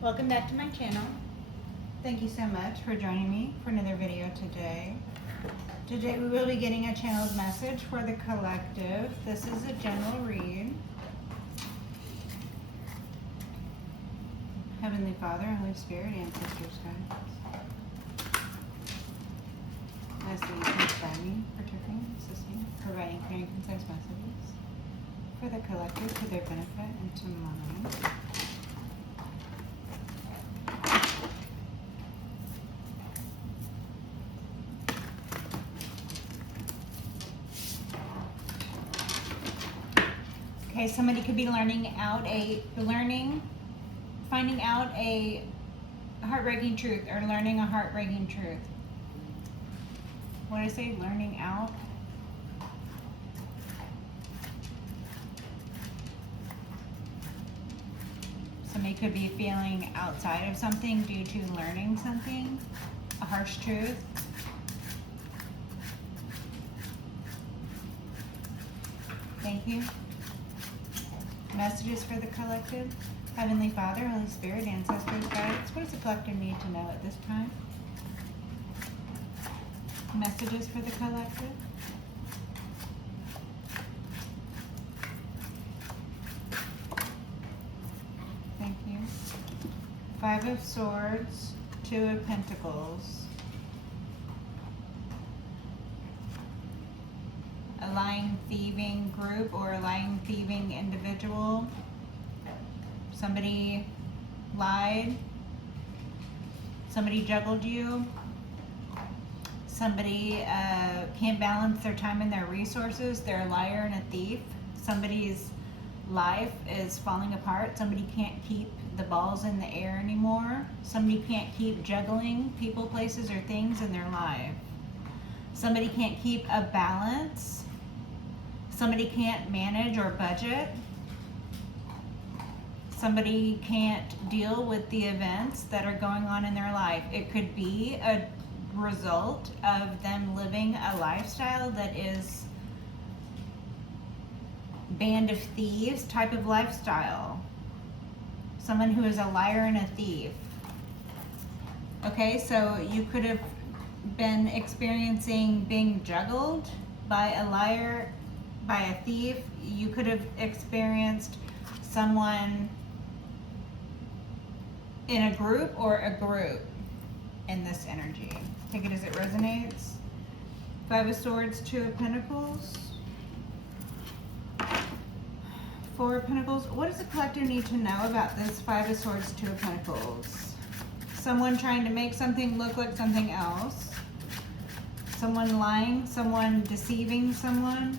Welcome back to my channel. Thank you so much for joining me for another video today. Today we will be getting a channeled message for the collective. This is a general read. Heavenly Father, Holy Spirit, ancestors, guides. I ask that you please guide me, protect me, assist me, providing clear and concise messages for the collective to their benefit and to mine. Okay, somebody could be finding out a heartbreaking truth or learning a heartbreaking truth. What did I say? Learning out? Somebody could be feeling outside of something due to learning something, a harsh truth. Thank you. Messages for the collective. Heavenly Father, Holy Spirit, ancestors, guides. What does the collective need to know at this time? Messages for the collective. Thank you. Five of Swords, Two of Pentacles. A lying, thieving group or a lying, thieving individual. Somebody lied. Somebody juggled you. Somebody can't balance their time and their resources. They're a liar and a thief. Somebody's life is falling apart. Somebody can't keep the balls in the air anymore. Somebody can't keep juggling people, places, or things in their life. Somebody can't keep a balance. Somebody can't manage or budget. Somebody can't deal with the events that are going on in their life. It could be a result of them living a lifestyle that is band of thieves type of lifestyle. Someone who is a liar and a thief. Okay, so you could have been experiencing being juggled by a liar, by a thief. You could have experienced someone in a group or a group in this energy. Take it as it resonates. Five of Swords, Two of Pentacles. Four of Pentacles. What does the collective need to know about this Five of Swords, Two of Pentacles? Someone trying to make something look like something else. Someone lying, someone deceiving someone.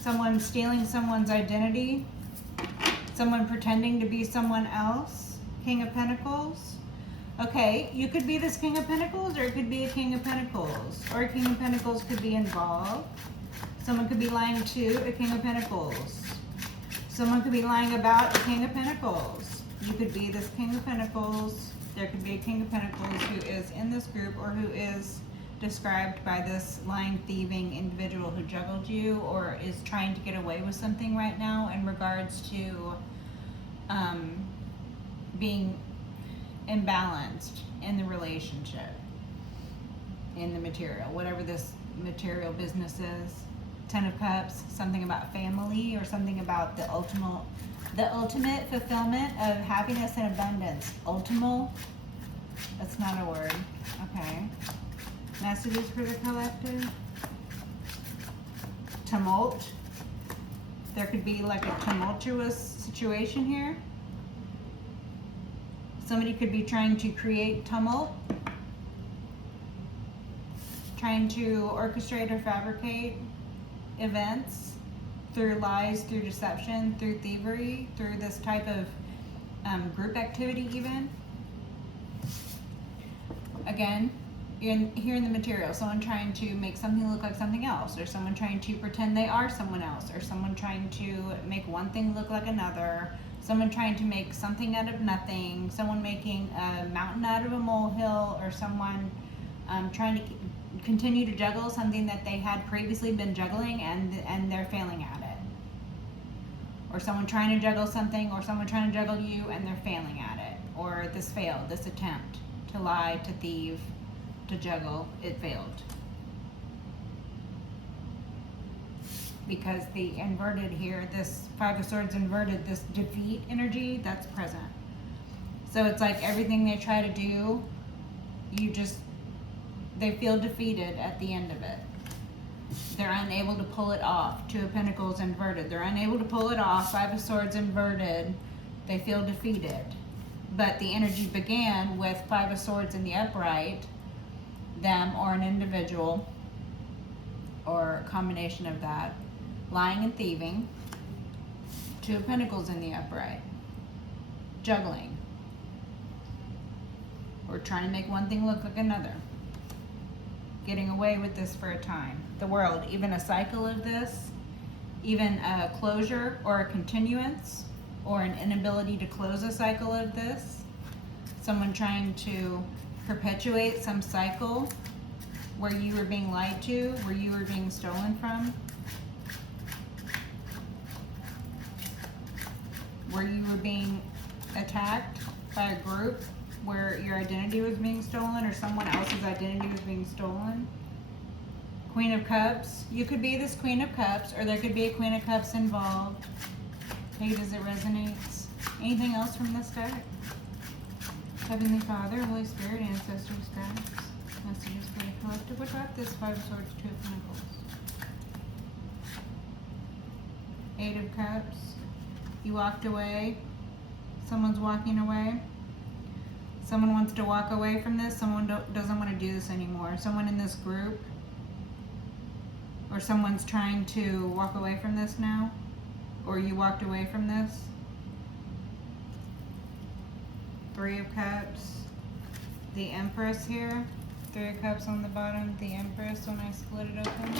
Someone stealing someone's identity. Someone pretending to be someone else. King of Pentacles. Okay, you could be this King of Pentacles or it could be a King of Pentacles. Or a King of Pentacles could be involved. Someone could be lying to a King of Pentacles. Someone could be lying about a King of Pentacles. You could be this King of Pentacles. There could be a King of Pentacles who is in this group or who is described by this lying, thieving individual who juggled you or is trying to get away with something right now in regards to being imbalanced in the relationship, in the material, whatever this material business is. Ten of Cups, something about family or something about the ultimate fulfillment of happiness and abundance. Ultimate, that's not a word. Okay. Messages for the collective. Tumult. There could be like a tumultuous situation here. Somebody could be trying to create tumult, trying to orchestrate or fabricate events through lies, through deception, through thievery, through this type of group activity even. Again, here in the material, someone trying to make something look like something else, or someone trying to pretend they are someone else, or someone trying to make one thing look like another, someone trying to make something out of nothing, someone making a mountain out of a molehill, or someone trying to continue to juggle something that they had previously been juggling and they're failing at it. Or someone trying to juggle something, or someone trying to juggle you and they're failing at it. or this failed, this attempt to lie, to thieve, to juggle, it failed. Because the inverted here, this Five of Swords inverted, this defeat energy, that's present. So it's like everything they try to do, they feel defeated at the end of it. They're unable to pull it off. Two of Pentacles inverted. They're unable to pull it off. Five of Swords inverted. They feel defeated. But the energy began with Five of Swords in the upright, them or an individual, or a combination of that, lying and thieving. Two of Pentacles in the upright, juggling, or trying to make one thing look like another, getting away with this for a time. The World, even a cycle of this, even a closure or a continuance, or an inability to close a cycle of this. Someone trying to perpetuate some cycle where you were being lied to, where you were being stolen from, where you were being attacked by a group, where your identity was being stolen or someone else's identity was being stolen. Queen of Cups. You could be this Queen of Cups, or there could be a Queen of Cups involved. Okay, does it resonate? Anything else from this deck? Heavenly Father, Holy Spirit, Ancestors, guides, messages for the collective. What about this Five of Swords, Two of Pentacles? Eight of Cups. You walked away. Someone's walking away. Someone wants to walk away from this. Someone doesn't want to do this anymore. Someone in this group, or someone's trying to walk away from this now, or you walked away from this. Three of Cups, the Empress here. Three of Cups on the bottom, the Empress when I split it open.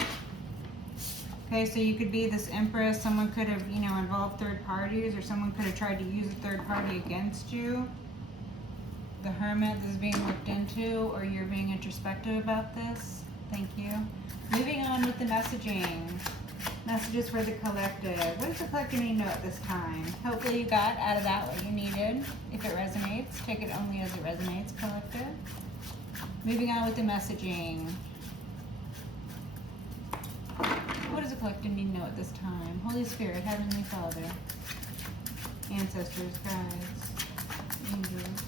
Okay, so you could be this Empress. Someone could have, involved third parties, or someone could have tried to use a third party against you. The Hermit, this is being looked into, or you're being introspective about this. Thank you. Moving on with the messaging. Messages for the collective. What does the collective need to know at this time? Hopefully you got out of that what you needed. If it resonates, take it only as it resonates, collective. Moving on with the messaging. What does the collective need to know at this time? Holy Spirit, Heavenly Father, Ancestors, guides, angels.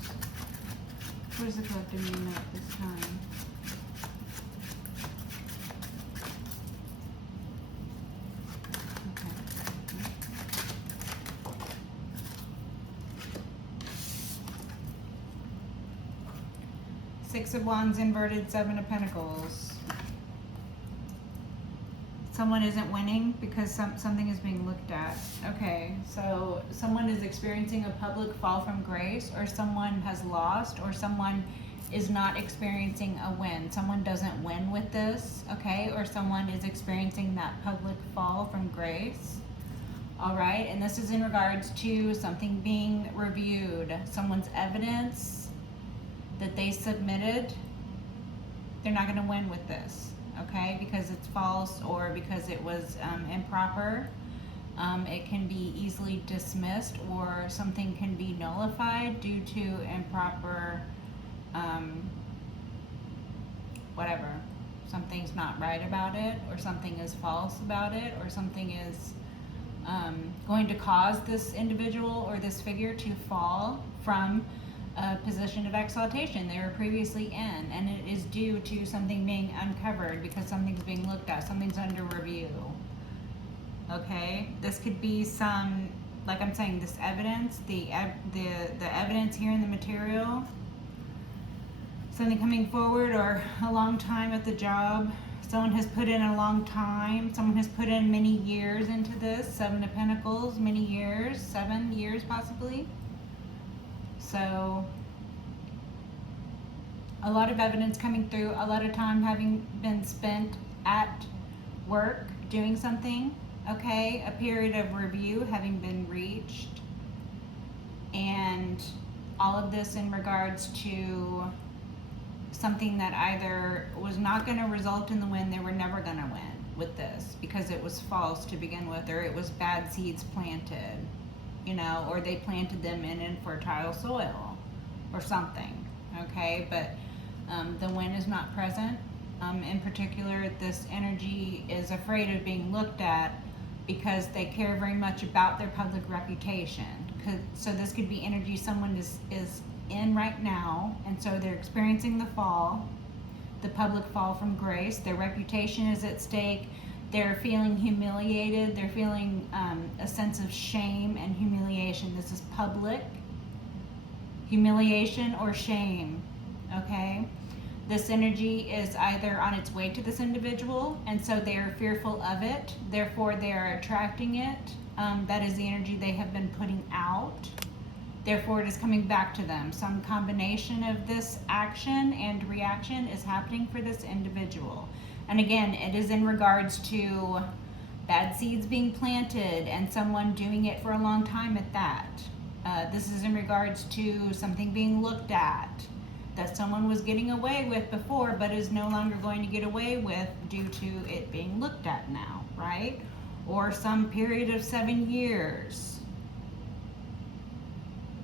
What does the collective need to know at this time? Six of Wands inverted, Seven of Pentacles. Someone isn't winning because something is being looked at. Okay, so someone is experiencing a public fall from grace, or someone has lost, or someone is not experiencing a win. Someone doesn't win with this, okay? Or someone is experiencing that public fall from grace. All right, and this is in regards to something being reviewed. Someone's evidence that they submitted, they're not going to win with this, okay? Because it's false, or because it was improper. It can be easily dismissed, or something can be nullified due to improper, whatever. Something's not right about it, or something is false about it, or something is going to cause this individual or this figure to fall from a position of exaltation they were previously in, and it is due to something being uncovered because something's being looked at, something's under review. Okay, this could be some, like I'm saying, this evidence, the evidence here in the material, something coming forward, or a long time at the job. Someone has put in a long time. Someone has put in many years into this. Seven of Pentacles, many years, 7 years possibly. So, a lot of evidence coming through, a lot of time having been spent at work doing something, okay? A period of review having been reached, and all of this in regards to something that either was not going to result in the win, they were never going to win with this because it was false to begin with, or it was bad seeds planted. Or they planted them in infertile soil. or something, okay? But the wind is not present. In particular, this energy is afraid of being looked at because they care very much about their public reputation. So this could be energy someone is in right now, and so they're experiencing the fall, the public fall from grace. Their reputation is at stake. They're feeling humiliated. They're feeling a sense of shame and humiliation. This is public humiliation or shame, okay? This energy is either on its way to this individual, and so they are fearful of it, therefore they are attracting it. That is the energy they have been putting out, therefore it is coming back to them. Some combination of this action and reaction is happening for this individual. And again, it is in regards to bad seeds being planted and someone doing it for a long time at that. This is in regards to something being looked at that someone was getting away with before but is no longer going to get away with due to it being looked at now, right? Or some period of 7 years,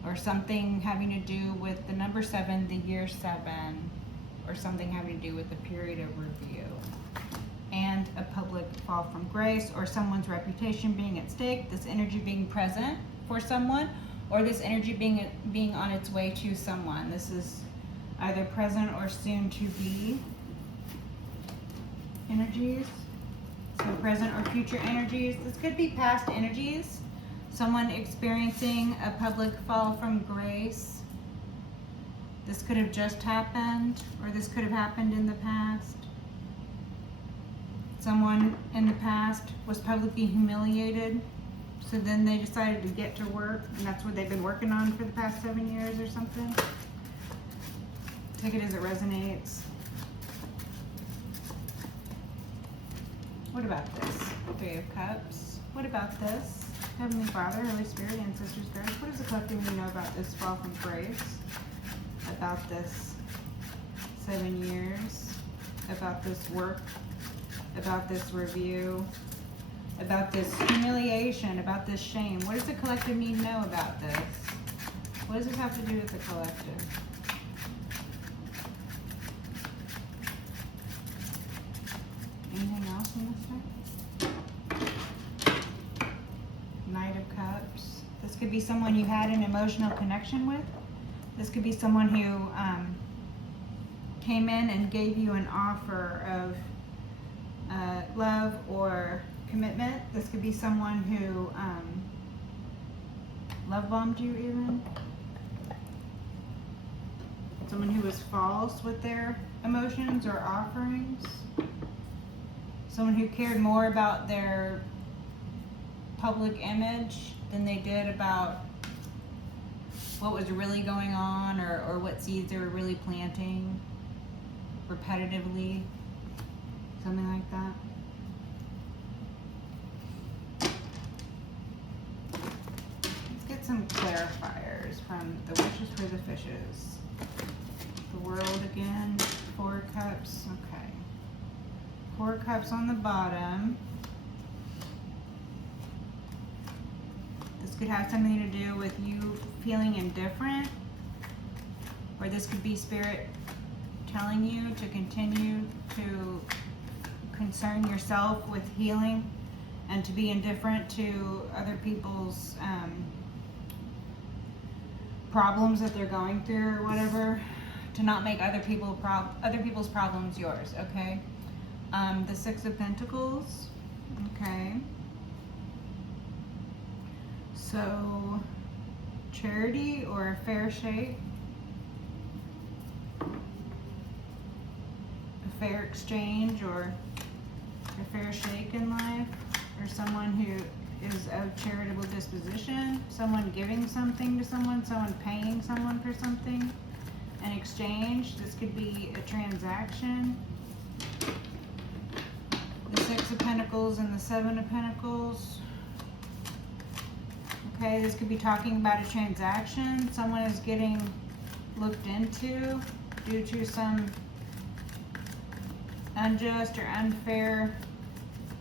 or something having to do with the number 7, the year 7, or something having to do with the period of review. And a public fall from grace, or someone's reputation being at stake, this energy being present for someone, or this energy being on its way to someone. This is either present or soon to be energies. So present or future energies. This could be past energies. Someone experiencing a public fall from grace. This could have just happened, or this could have happened in the past. Someone in the past was publicly humiliated, so then they decided to get to work, and that's what they've been working on for the past 7 years or something. Take it as it resonates. What about this? 3 of Cups. What about this? Heavenly Father, Holy Spirit, Ancestors, Guides. What does the collective know about this fall from grace? About this 7 years? About this work? About this review? About this humiliation? About this shame? What does the collective need to know about this? What does this have to do with the collective? Anything else in this deck? Knight of Cups. This could be someone you had an emotional connection with. This could be someone who came in and gave you an offer of love or commitment. This could be someone who love bombed you even. Someone who was false with their emotions or offerings. Someone who cared more about their public image than they did about what was really going on, or what seeds they were really planting repetitively. Something like that. Let's get some clarifiers from the Wishes for the Fishes. The World again. 4 Cups. Okay. 4 Cups on the bottom. This could have something to do with you feeling indifferent, or this could be Spirit telling you to continue to concern yourself with healing and to be indifferent to other people's problems that they're going through or whatever, to not make other people's problems yours, okay? The 6 of Pentacles, okay. So, charity or a fair shake, a fair exchange or a fair shake in life, or someone who is of charitable disposition, someone giving something to someone, someone paying someone for something, an exchange. This could be a transaction. The 6 of Pentacles and the 7 of Pentacles. Okay, this could be talking about a transaction. Someone is getting looked into due to some unjust or unfair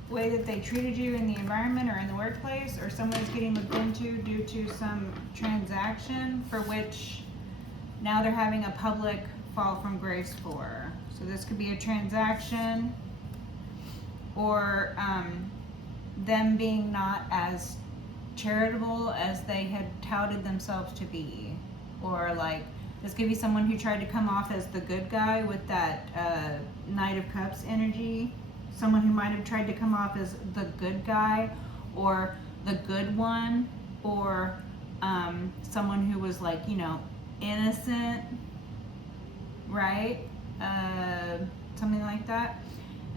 way that they treated you in the environment or in the workplace, or someone is getting looked into due to some transaction for which now they're having a public fall from grace for. So this could be a transaction, or them being not as charitable as they had touted themselves to be. Or like, this could be someone who tried to come off as the good guy with that Knight of Cups energy. Someone who might have tried to come off as the good guy, or the good one, or someone who was like, you know, innocent, right? Something like that.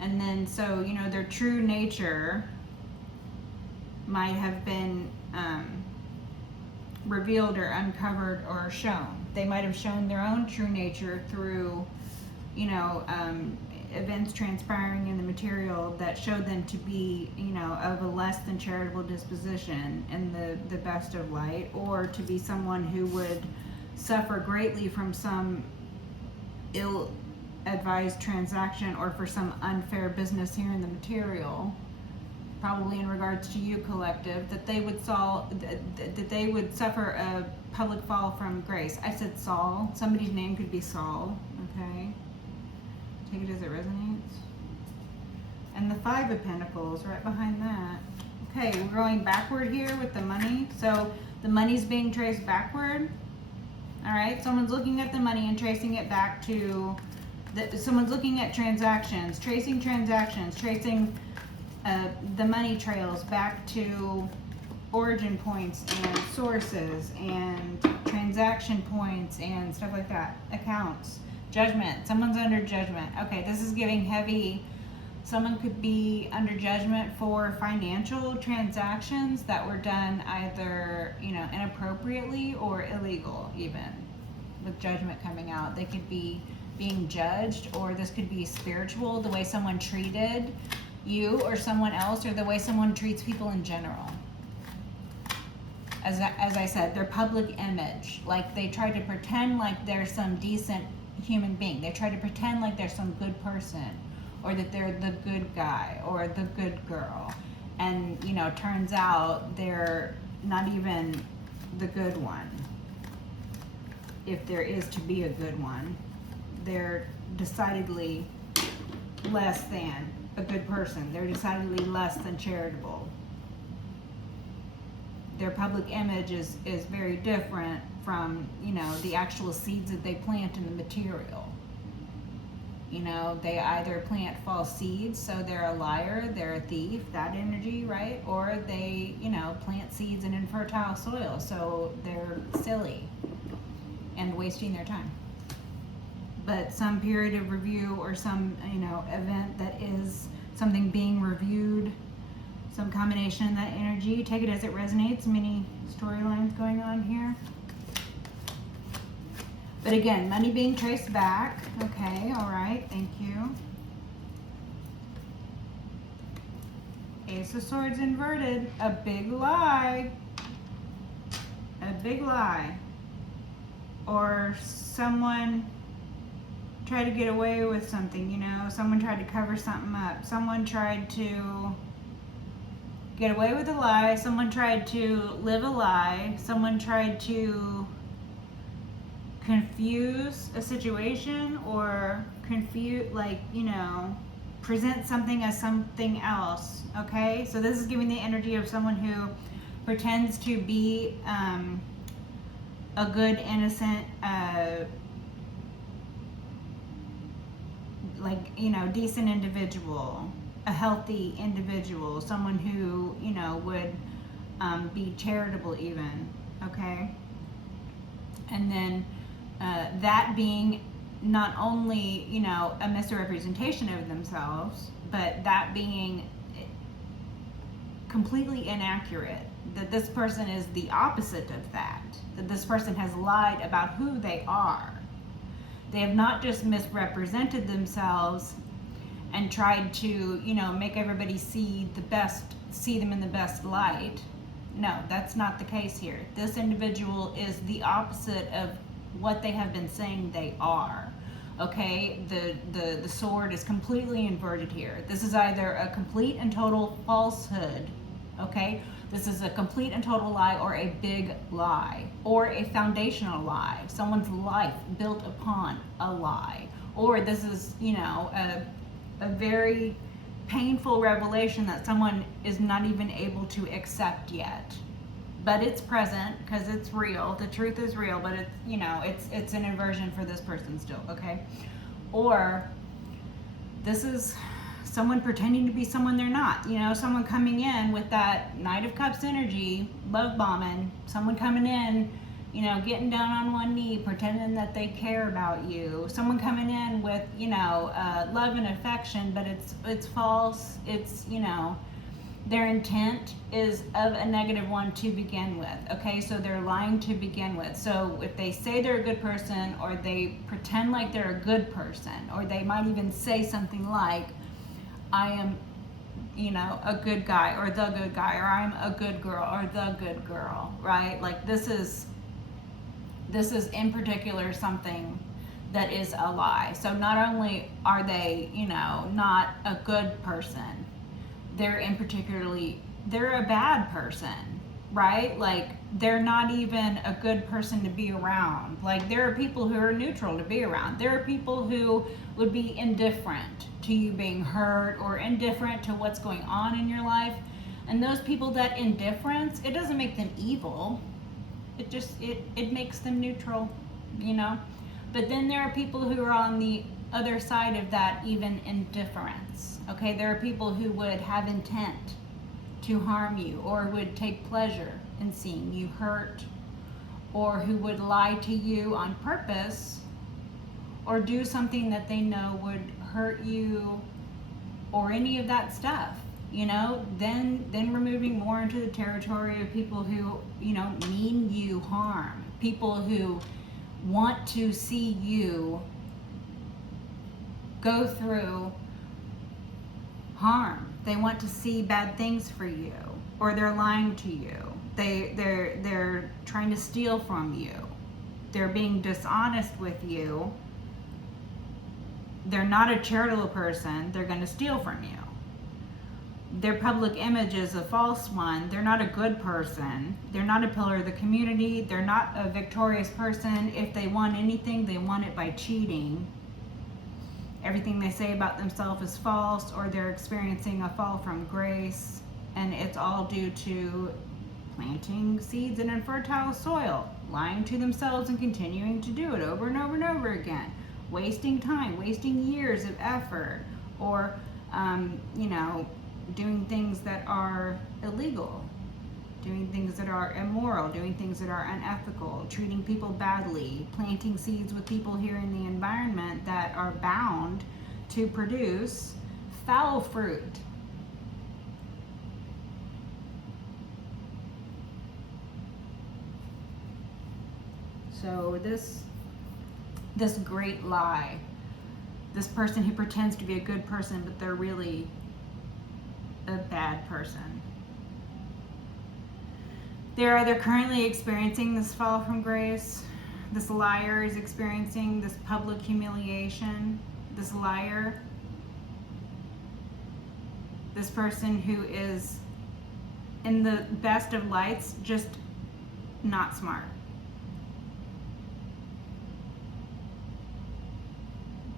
And then, so, you know, their true nature might have been revealed or uncovered or shown. They might have shown their own true nature through, you know, events transpiring in the material that showed them to be, you know, of a less than charitable disposition in the best of light, or to be someone who would suffer greatly from some ill-advised transaction, or for some unfair business here in the material, probably in regards to you, collective, that they would that they would suffer a public fall from grace. I said Saul. Somebody's name could be Saul, okay? Take it as it resonates. And the Five of Pentacles right behind that. Okay, we're going backward here with the money. So the money's being traced backward. All right, someone's looking at the money and tracing it back to, someone's looking at transactions, tracing the money trails back to origin points and sources and transaction points and stuff like that. Accounts. Judgment. Someone's under judgment. Okay, this is giving heavy. Someone could be under judgment for financial transactions that were done either, you know, inappropriately or illegal, even. With judgment coming out. They could be being judged, or this could be spiritual, the way someone treated you or someone else, or the way someone treats people in general. As I said, their public image. Like, they try to pretend like they're some decent human being. They try to pretend like they're some good person, or that they're the good guy or the good girl. And, you know, turns out they're not even the good one. If there is to be a good one, they're decidedly less than a good person. They're decidedly less than charitable. Their public image is very different from, you know, the actual seeds that they plant in the material. You know, they either plant false seeds, so they're a liar, they're a thief, that energy, right? Or they, you know, plant seeds in infertile soil, so they're silly and wasting their time. But some period of review, or some, you know, event that is something being reviewed, some combination of that energy, take it as it resonates. Many storylines going on here. But again, money being traced back. Okay, all right, thank you. Ace of Swords inverted. A big lie. A big lie. Or someone tried to get away with something, you know. Someone tried to cover something up. Someone tried to get away with a lie. Someone tried to live a lie. Someone tried to confuse a situation, or like, you know, present something as something else. Okay, so this is giving the energy of someone who pretends to be a good, innocent, like, you know, decent individual, a healthy individual, someone who, you know, would be charitable even. Okay, and then that being not only, you know, a misrepresentation of themselves, but that being completely inaccurate, that this person is the opposite of that this person has lied about who they are. They have not just misrepresented themselves and tried to, you know, make everybody see them in the best light. No, that's not the case here. This individual is the opposite of what they have been saying they are. Okay, the sword is completely inverted here. This is either a complete and total falsehood, okay? This is a complete and total lie, or a big lie, or a foundational lie. Someone's life built upon a lie. Or this is, a very painful revelation that someone is not even able to accept yet. But it's present because it's real. The truth is real, but it's an inversion for this person still, okay? Or this is someone pretending to be someone they're not. Someone coming in with that Knight of Cups energy, love bombing, someone coming in, getting down on one knee, pretending that they care about you. Someone coming in with, love and affection, but it's false. It's, their intent is of a negative one to begin with. Okay, so they're lying to begin with. So if they say they're a good person, or they pretend like they're a good person, or they might even say something like, I am, a good guy, or the good guy, or I'm a good girl, or the good girl, right? Like this is in particular something that is a lie. So not only are they, not a good person, they're a bad person, right? Like they're not even a good person to be around. Like there are people who are neutral to be around. There are people who would be indifferent to you being hurt, or indifferent to what's going on in your life. And those people, that indifference, it doesn't make them evil. It just, it makes them neutral, But then there are people who are on the other side of that, even indifference. Okay, there are people who would have intent to harm you, or would take pleasure in seeing you hurt, or who would lie to you on purpose, or do something that they know would hurt you, or any of that stuff. Then we're moving more into the territory of people who, mean you harm. People who want to see you go through harm. They want to see bad things for you, or they're lying to you. They're trying to steal from you. They're being dishonest with you. They're not a charitable person. They're going to steal from you. Their public image is a false one. They're not a good person. They're not a pillar of the community. They're not a victorious person. If they want anything, they want it by cheating. Everything they say about themselves is false, or they're experiencing a fall from grace, and it's all due to planting seeds in infertile soil, lying to themselves and continuing to do it over and over and over again, wasting time, wasting years of effort, or doing things that are illegal, doing things that are immoral, doing things that are unethical, treating people badly, planting seeds with people here in the environment that are bound to produce foul fruit. So this great lie, this person who pretends to be a good person, but they're really a bad person. They're either currently experiencing this fall from grace. This liar is experiencing this public humiliation. This liar, this person who is in the best of lights, just not smart.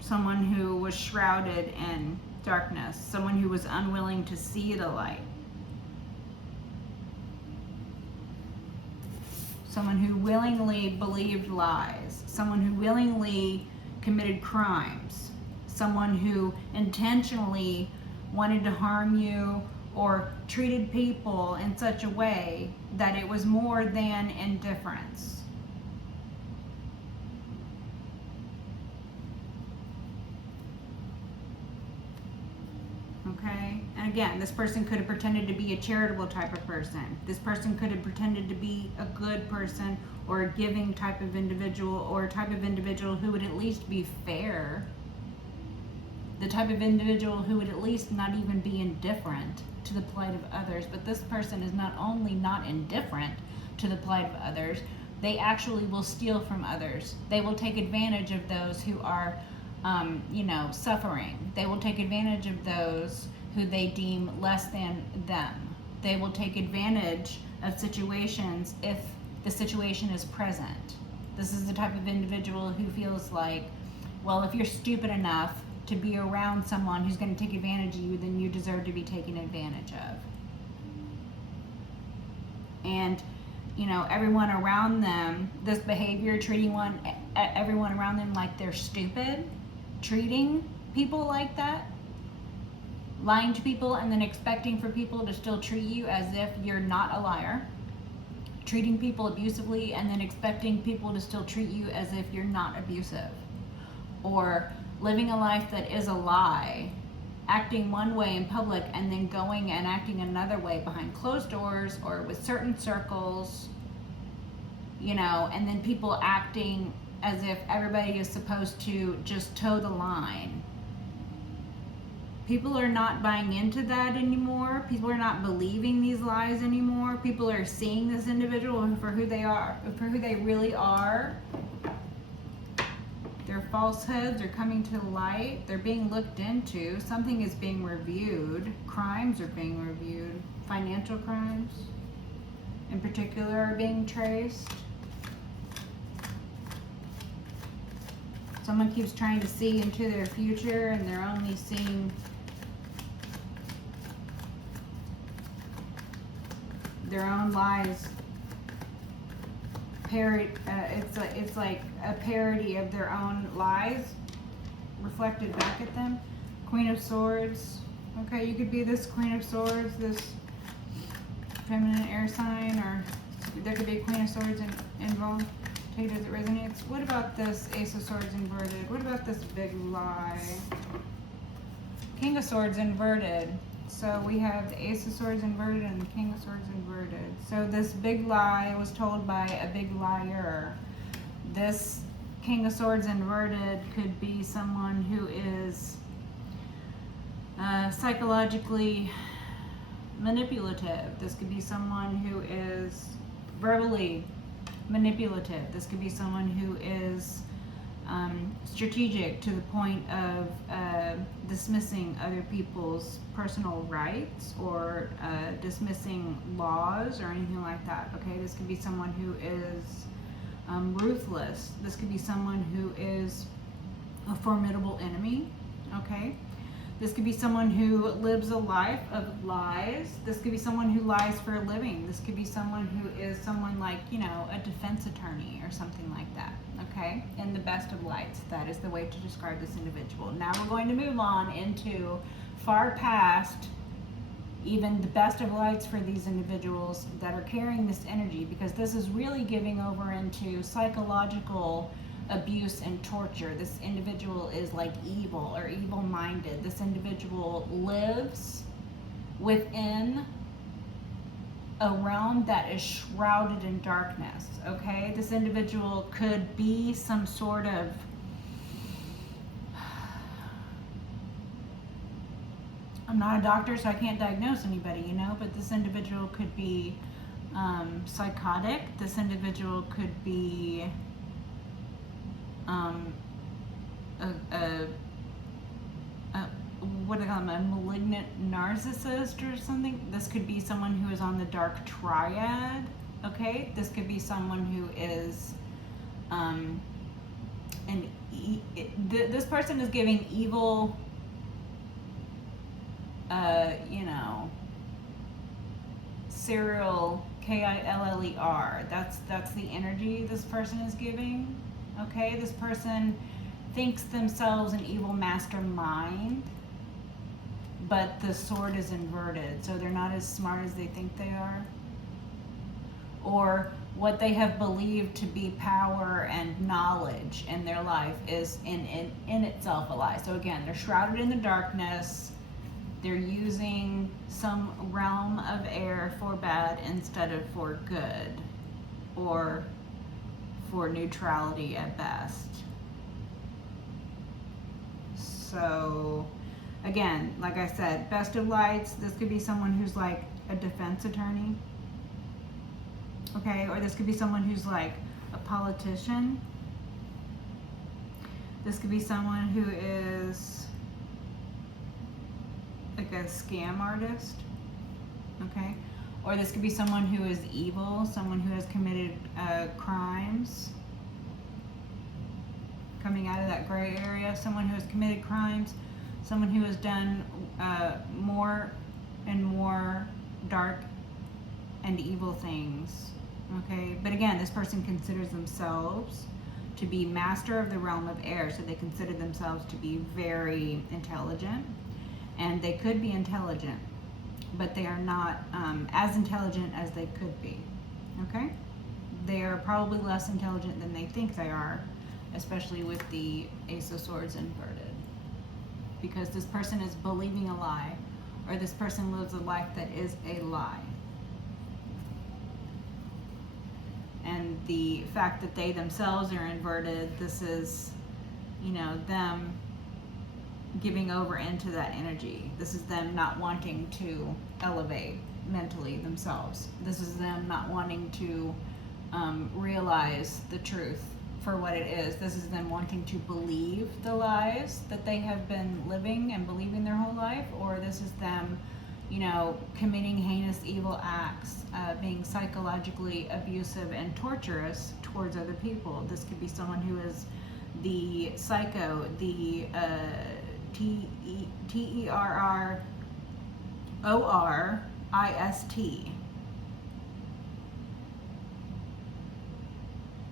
Someone who was shrouded in darkness, someone who was unwilling to see the light, someone who willingly believed lies, someone who willingly committed crimes, someone who intentionally wanted to harm you, or treated people in such a way that it was more than indifference. Okay, and again, this person could have pretended to be a charitable type of person. This person could have pretended to be a good person, or a giving type of individual, or a type of individual who would at least be fair. The type of individual who would at least not even be indifferent to the plight of others. But this person is not only not indifferent to the plight of others, they actually will steal from others. They will take advantage of those who are suffering. They will take advantage of those who they deem less than them. they will take advantage of situations if the situation is present. This is the type of individual who feels like, well, if you're stupid enough to be around someone who's going to take advantage of you, then you deserve to be taken advantage of. And, you know, everyone around them, this behavior, treating everyone around them like they're stupid, treating people like that, lying to people and then expecting for people to still treat you as if you're not a liar, treating people abusively and then expecting people to still treat you as if you're not abusive, or living a life that is a lie, acting one way in public and then going and acting another way behind closed doors or with certain circles, you know, and then people acting as if everybody is supposed to just toe the line. People are not buying into that anymore. People are not believing these lies anymore. People are seeing this individual for who they are, for who they really are. Their falsehoods are coming to light. They're being looked into. Something is being reviewed. Crimes are being reviewed. Financial crimes, in particular, are being traced. Someone keeps trying to see into their future and they're only seeing their own lies. It's like a parody of their own lies reflected back at them. Queen of Swords. Okay, you could be this Queen of Swords, this feminine air sign, or there could be a Queen of Swords involved. Take it as it resonates. What about this Ace of Swords inverted? What about this big lie? King of Swords inverted. So we have the Ace of Swords inverted and the King of Swords inverted. So this big lie was told by a big liar. This King of Swords inverted could be someone who is psychologically manipulative. This could be someone who is verbally manipulative. This could be someone who is strategic to the point of dismissing other people's personal rights or dismissing laws or anything like that. Okay, this could be someone who is ruthless. This could be someone who is a formidable enemy. Okay, this could be someone who lives a life of lies. This could be someone who lies for a living. This could be someone who is someone like, you know, a defense attorney or something like that. Okay, in the best of lights, that is the way to describe this individual. Now we're going to move on into far past even the best of lights for these individuals that are carrying this energy, because this is really giving over into psychological abuse and torture. This individual is like evil or evil-minded. This individual lives within a realm that is shrouded in darkness. Okay, this individual could be some sort of I'm not a doctor, so I can't diagnose anybody, you know, but this individual could be psychotic. This individual could be what do they call them, a malignant narcissist or something. This could be someone who is on the dark triad. Okay, this could be someone who is this person is giving evil you know, serial KILLER. That's the energy this person is giving. Okay, this person thinks themselves an evil mastermind, but the sword is inverted, so they're not as smart as they think they are. Or what they have believed to be power and knowledge in their life is in itself a lie. So again, they're shrouded in the darkness. They're using some realm of air for bad instead of for good, or for neutrality at best. So again, like I said, best of lights, this could be someone who's like a defense attorney. Okay, or this could be someone who's like a politician. This could be someone who is like a scam artist. Okay, Or this could be someone who is evil, someone who has committed crimes. Coming out of that gray area, someone who has committed crimes, someone who has done more and more dark and evil things. Okay, but again, this person considers themselves to be master of the realm of air, so they consider themselves to be very intelligent, and they could be intelligent, but they are not as intelligent as they could be. Okay, they are probably less intelligent than they think they are, especially with the Ace of Swords inverted, because this person is believing a lie, or this person lives a life that is a lie. And the fact that they themselves are inverted, this is, you know, them giving over into that energy. This is them not wanting to elevate mentally themselves. This is them not wanting to realize the truth for what it is. This is them wanting to believe the lies that they have been living and believing their whole life, or this is them, you know, committing heinous evil acts, being psychologically abusive and torturous towards other people. This could be someone who is the psycho, the terrorist.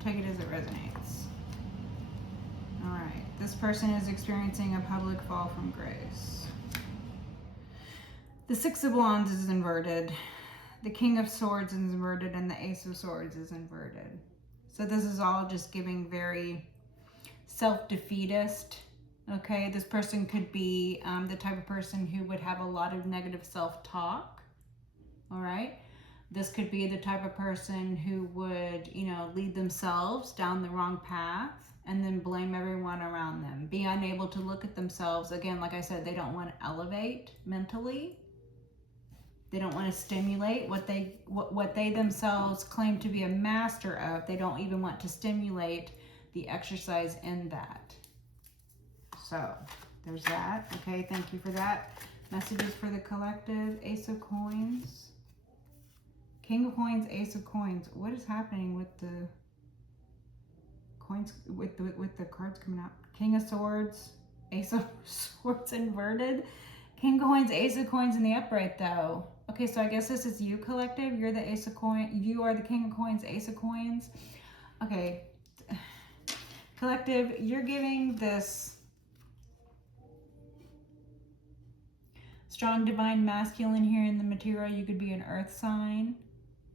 Take it as it resonates. All right, this person is experiencing a public fall from grace. The Six of Wands is inverted. The King of Swords is inverted, and the Ace of Swords is inverted. So this is all just giving very self-defeatist. Okay, this person could be the type of person who would have a lot of negative self-talk. All right. This could be the type of person who would, you know, lead themselves down the wrong path and then blame everyone around them. Be unable to look at themselves. Again, like I said, they don't want to elevate mentally. They don't want to stimulate what they themselves claim to be a master of. They don't even want to stimulate the exercise in that. So there's that. Okay, thank you for that. Messages for the collective. Ace of Coins. King of Coins, Ace of Coins. What is happening with the coins, with the cards coming out? King of Swords, Ace of Swords inverted. King of Coins, Ace of Coins in the upright though. Okay, so I guess this is you, collective. You're the Ace of Coins. You are the King of Coins, Ace of Coins. Okay. Collective, you're giving this strong divine masculine here in the material. You could be an earth sign.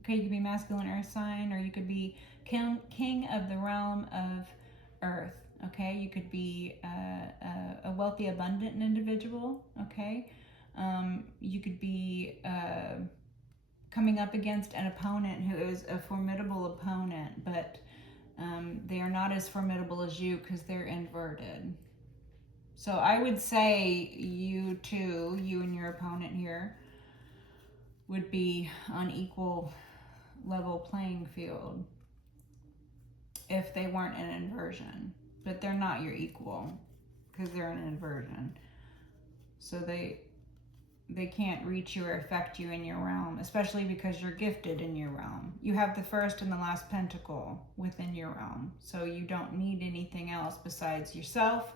Okay, you could be masculine earth sign, or you could be king of the realm of earth. Okay, you could be a wealthy, abundant individual. Okay, you could be coming up against an opponent who is a formidable opponent, but they are not as formidable as you because they're inverted. So I would say you two, you and your opponent here, would be on equal level playing field if they weren't an inversion. But they're not your equal because they're an inversion. So they can't reach you or affect you in your realm, especially because you're gifted in your realm. You have the first and the last pentacle within your realm. So you don't need anything else besides yourself.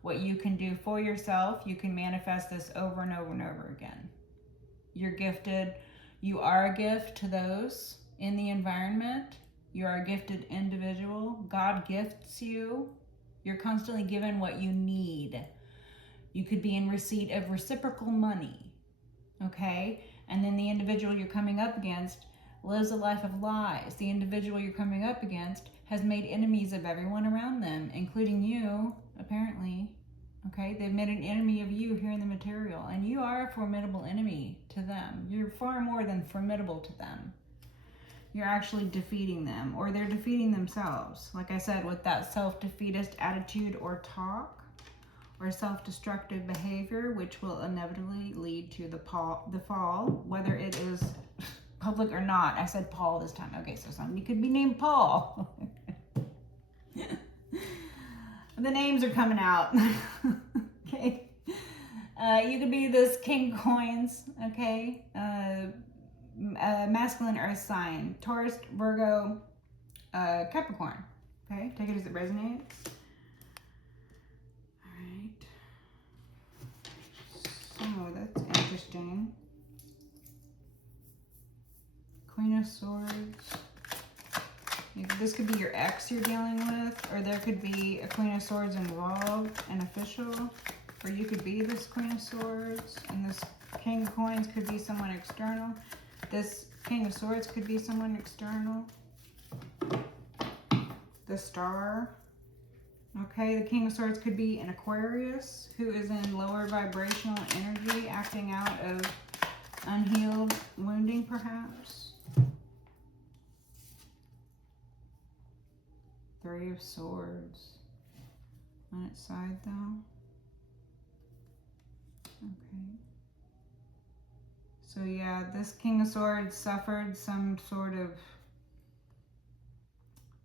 What you can do for yourself, you can manifest this over and over and over again. You're gifted. You are a gift to those in the environment. You are a gifted individual. God gifts you. You're constantly given what you need. You could be in receipt of reciprocal money, okay? And then the individual you're coming up against lives a life of lies. The individual you're coming up against has made enemies of everyone around them, including you, apparently. Okay, they've made an enemy of you here in the material, and you are a formidable enemy to them. You're far more than formidable to them. You're actually defeating them, or they're defeating themselves. Like I said, with that self-defeatist attitude or talk, or self-destructive behavior, which will inevitably lead to the fall, whether it is public or not. I said Paul this time. Okay, so somebody could be named Paul. The names are coming out. Okay. You could be this King of Coins, okay? masculine earth sign, Taurus, Virgo, Capricorn. Okay, take it as it resonates. All right. So that's interesting. Queen of Swords. This could be your ex you're dealing with, or there could be a Queen of Swords involved, an official, or you could be this Queen of Swords, and this King of Coins could be someone external. This King of Swords could be someone external. The Star. Okay, the King of Swords could be an Aquarius who is in lower vibrational energy, acting out of unhealed wounding, perhaps. Three of Swords on its side, though. Okay. So yeah, this King of Swords suffered some sort of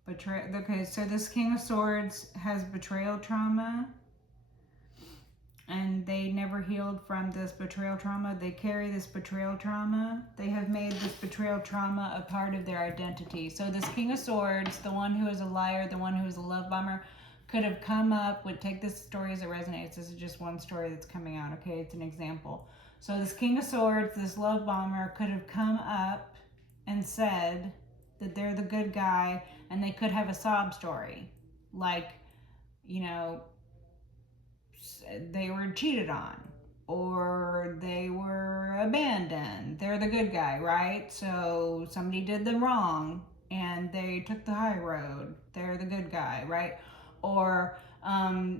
betrayal. Okay, so this King of Swords has betrayal trauma, and they never healed from this betrayal trauma. They carry this betrayal trauma. They have made this betrayal trauma a part of their identity. So this King of Swords, the one who is a liar, the one who is a love bomber, could have come up with, take this story as it resonates. This is just one story that's coming out, okay? It's an example. So this King of Swords, this love bomber, could have come up and said that they're the good guy, and they could have a sob story. Like, you know, they were cheated on, or they were abandoned. They're the good guy, right? So somebody did them wrong and they took the high road. They're the good guy, right? Or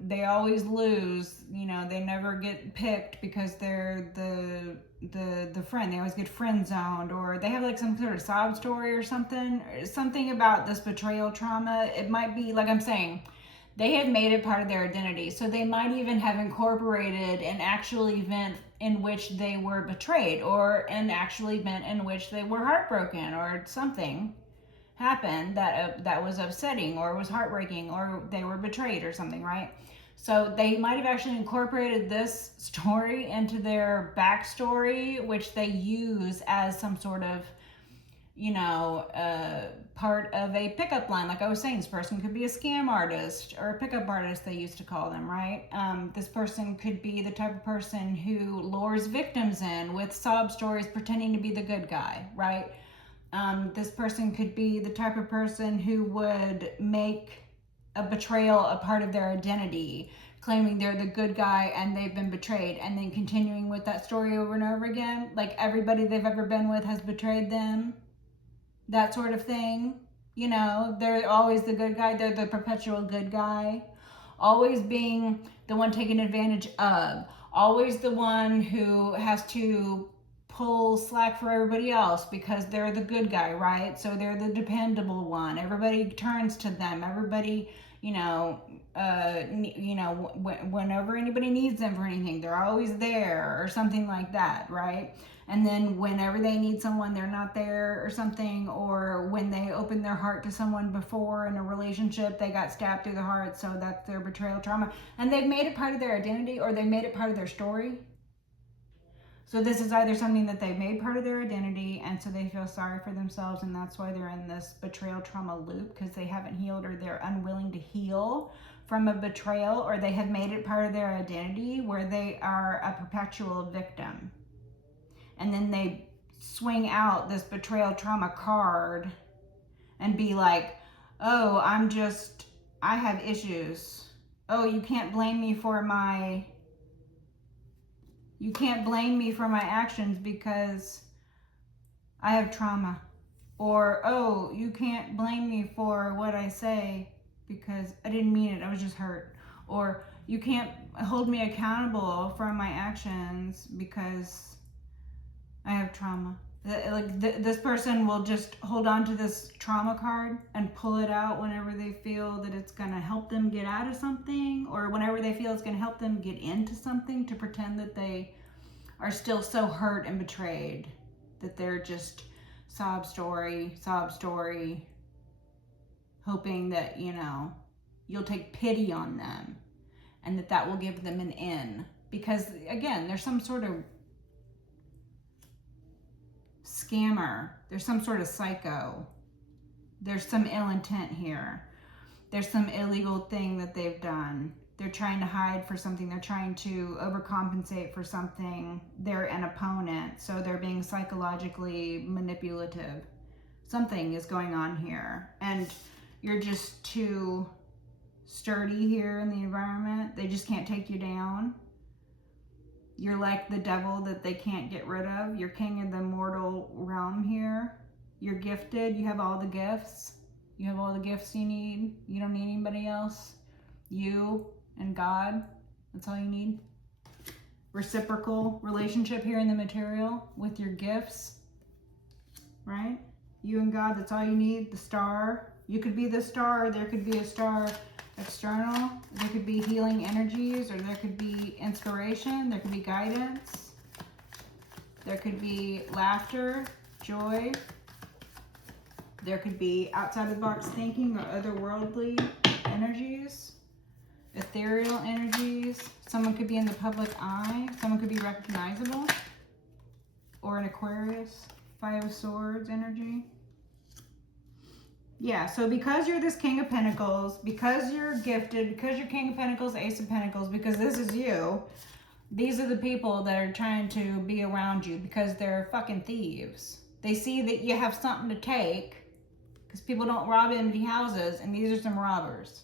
they always lose, you know, they never get picked because they're the friend. They always get friend zoned, or they have like some sort of sob story or something about this betrayal trauma. It might be, like I'm saying, they have made it part of their identity. So they might even have incorporated an actual event in which they were betrayed, or an actual event in which they were heartbroken, or something happened that was upsetting, or was heartbreaking, or they were betrayed or something, right? So they might have actually incorporated this story into their backstory, which they use as some sort of, you know, part of a pickup line. Like I was saying, this person could be a scam artist, or a pickup artist, they used to call them, right? This person could be the type of person who lures victims in with sob stories, pretending to be the good guy, right? This person could be the type of person who would make a betrayal a part of their identity, claiming they're the good guy and they've been betrayed, and then continuing with that story over and over again. Like everybody they've ever been with has betrayed them. That sort of thing. You know, they're always the good guy. They're the perpetual good guy. Always being the one taken advantage of. Always the one who has to pull slack for everybody else because they're the good guy, right? So they're the dependable one. Everybody turns to them. Everybody, whenever anybody needs them for anything, they're always there, or something like that, right? And then whenever they need someone, they're not there or something, or when they open their heart to someone before in a relationship, they got stabbed through the heart, so that's their betrayal trauma. And they've made it part of their identity, or they made it part of their story. So this is either something that they made part of their identity, and so they feel sorry for themselves, and that's why they're in this betrayal trauma loop, because they haven't healed, or they're unwilling to heal from a betrayal, or they have made it part of their identity where they are a perpetual victim. And then they swing out this betrayal trauma card and be like, oh, I have issues. Oh, you can't blame me for my actions because I have trauma. Or, oh, you can't blame me for what I say because I didn't mean it, I was just hurt. Or, you can't hold me accountable for my actions because I have trauma. This person will just hold on to this trauma card and pull it out whenever they feel that it's going to help them get out of something, or whenever they feel it's going to help them get into something, to pretend that they are still so hurt and betrayed that they're just sob story, hoping that, you'll take pity on them and that will give them an in. Because again, there's some sort of scammer. There's some sort of psycho. There's some ill intent here. There's some illegal thing that they've done. They're trying to hide for something. They're trying to overcompensate for something. They're an opponent, so they're being psychologically manipulative. Something is going on here, and you're just too sturdy here in the environment. They just can't take you down. You're like the devil that they can't get rid of. You're king of the mortal realm here. You're gifted. You have all the gifts. You have all the gifts you need. You don't need anybody else. You and God, that's all you need. Reciprocal relationship here in the material with your gifts, right? You and God, that's all you need. The star. You could be the star. There could be a star external. There could be healing energies, or there could be inspiration. There could be guidance. There could be laughter, joy. There could be outside of the box thinking or otherworldly energies, ethereal energies. Someone could be in the public eye. Someone could be recognizable. Or an Aquarius, 5 of Swords energy. Yeah, so because you're this King of Pentacles, because you're gifted, because you're King of Pentacles, Ace of Pentacles, because this is you, these are the people that are trying to be around you because they're fucking thieves. They see that you have something to take, because people don't rob empty houses, and these are some robbers.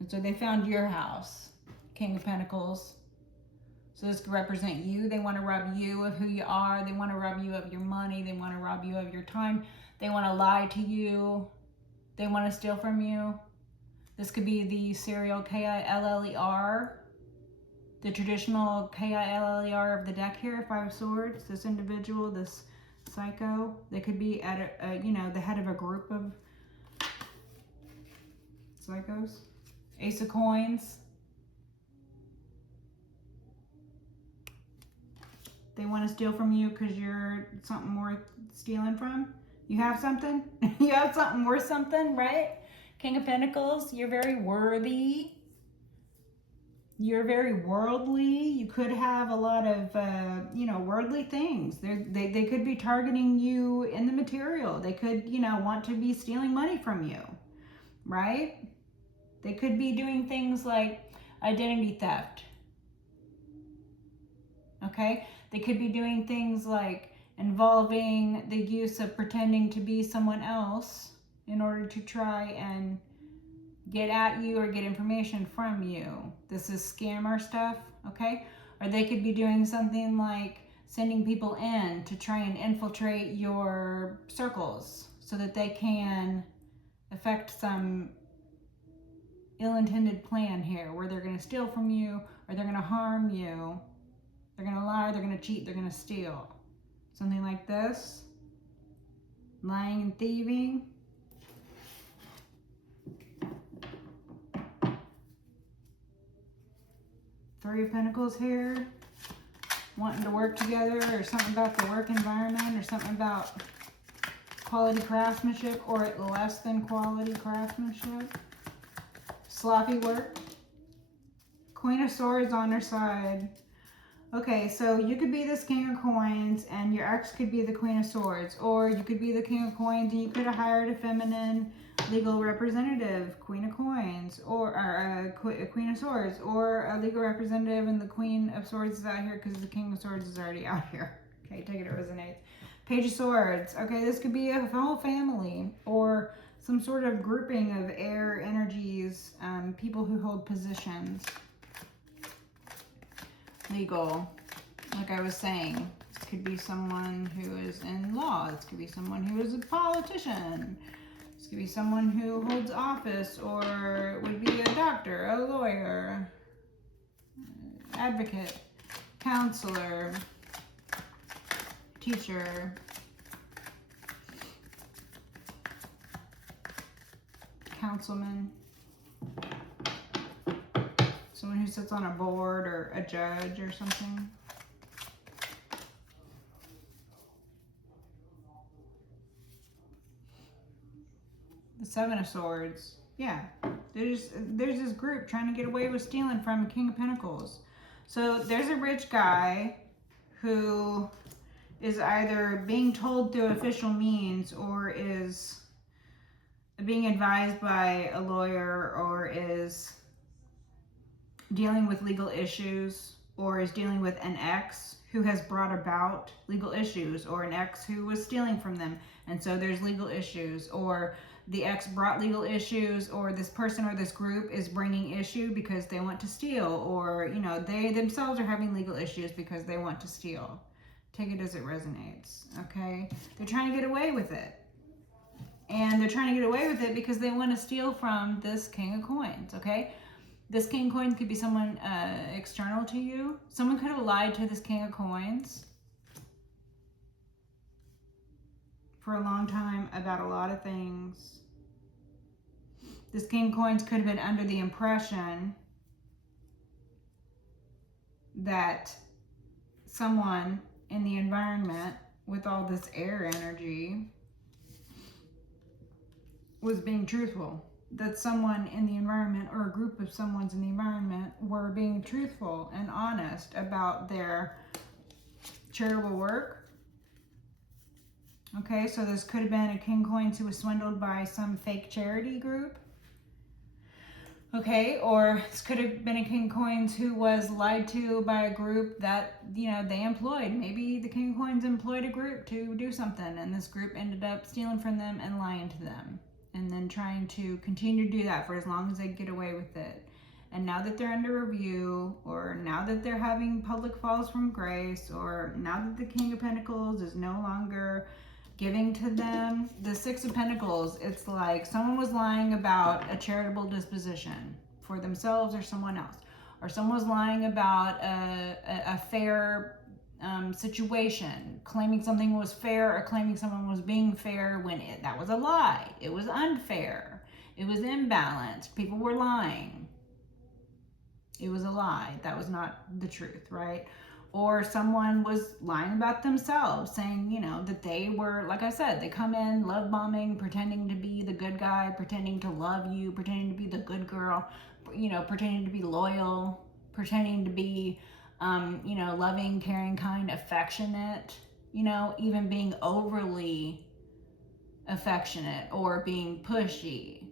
And so they found your house, King of Pentacles. So this could represent you. They want to rob you of who you are. They want to rob you of your money. They want to rob you of your time. They want to lie to you. They want to steal from you. This could be the serial K-I-L-L-E-R, the traditional K-I-L-L-E-R of the deck here, 5 of Swords. This individual, this psycho, they could be at the head of a group of psychos. Ace of Coins. They want to steal from you because you're something worth stealing from. You have something. You have something worth something, right? King of Pentacles, you're very worthy. You're very worldly. You could have a lot of, worldly things. They could be targeting you in the material. They could, want to be stealing money from you, right? They could be doing things like identity theft, okay? They could be doing things like involving the use of pretending to be someone else in order to try and get at you or get information from you. This is scammer stuff, okay? Or they could be doing something like sending people in to try and infiltrate your circles so that they can affect some ill-intended plan here where they're going to steal from you or they're going to harm you. They're going to lie, they're going to cheat, they're going to steal. Something like this. Lying and thieving. Three of Pentacles here. Wanting to work together, or something about the work environment, or something about quality craftsmanship or less than quality craftsmanship. Sloppy work. Queen of Swords on her side. Okay, so you could be this King of Coins and your ex could be the Queen of Swords, or you could be the King of Coins and you could have hired a feminine legal representative, Queen of Coins, or a Queen of Swords, or a legal representative and the Queen of Swords is out here because the King of Swords is already out here. Okay, take it, it resonates. Page of Swords. Okay, this could be a whole family or some sort of grouping of air energies, people who hold positions. Legal, like I was saying, this could be someone who is in law. This could be someone who is a politician. This could be someone who holds office or would be a doctor, a lawyer, advocate, counselor, teacher, councilman, someone who sits on a board or a judge or something. The Seven of Swords. Yeah, there's this group trying to get away with stealing from King of Pentacles. So there's a rich guy who is either being told through official means or is being advised by a lawyer or is dealing with legal issues or is dealing with an ex who has brought about legal issues, or an ex who was stealing from them and so there's legal issues, or the ex brought legal issues, or this person or this group is bringing issue because they want to steal, or they themselves are having legal issues because they want to steal. Take it as it resonates. Okay, they're trying to get away with it, and they're trying to get away with it because they want to steal from this King of Coins. Okay, this King of Coins could be someone external to you. Someone could have lied to this King of Coins for a long time about a lot of things. This King of Coins could have been under the impression that someone in the environment with all this air energy was being truthful. That someone in the environment, or a group of someones in the environment, were being truthful and honest about their charitable work. Okay, so this could have been a King of Coins who was swindled by some fake charity group. Okay, or this could have been a King of Coins who was lied to by a group that, they employed. Maybe the King of Coins employed a group to do something, and this group ended up stealing from them and lying to them, and then trying to continue to do that for as long as they get away with it. And now that they're under review, or now that they're having public falls from grace, or now that the King of Pentacles is no longer giving to them, the Six of Pentacles, it's like someone was lying about a charitable disposition for themselves or someone else, or someone was lying about a fair situation, claiming something was fair or claiming someone was being fair when that was a lie. It was unfair. It was imbalanced. People were lying. It was a lie. That was not the truth, right? Or someone was lying about themselves, saying, that they were, like I said, they come in love bombing, pretending to be the good guy, pretending to love you, pretending to be the good girl, pretending to be loyal, pretending to be, loving, caring, kind, affectionate, even being overly affectionate or being pushy,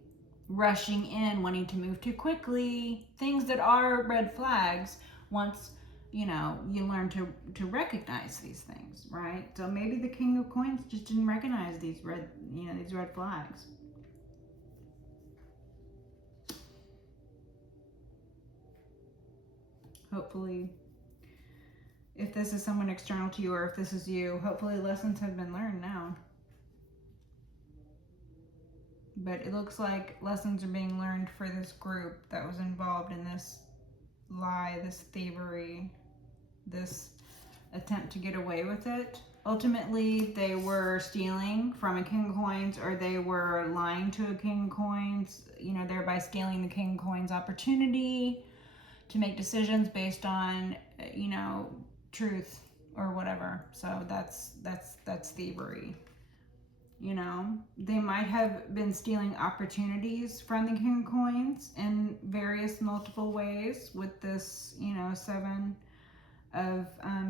rushing in, wanting to move too quickly, things that are red flags once you learn to recognize these things, right? So maybe the King of Coins just didn't recognize these red flags. Hopefully, if this is someone external to you, or if this is you, hopefully lessons have been learned now. But it looks like lessons are being learned for this group that was involved in this lie, this thievery, this attempt to get away with it. Ultimately, they were stealing from a King of Coins, or they were lying to a King of Coins, thereby stealing the King of Coins' opportunity to make decisions based on, truth or whatever. So that's thievery. They might have been stealing opportunities from the King of Coins in various multiple ways with this, Seven of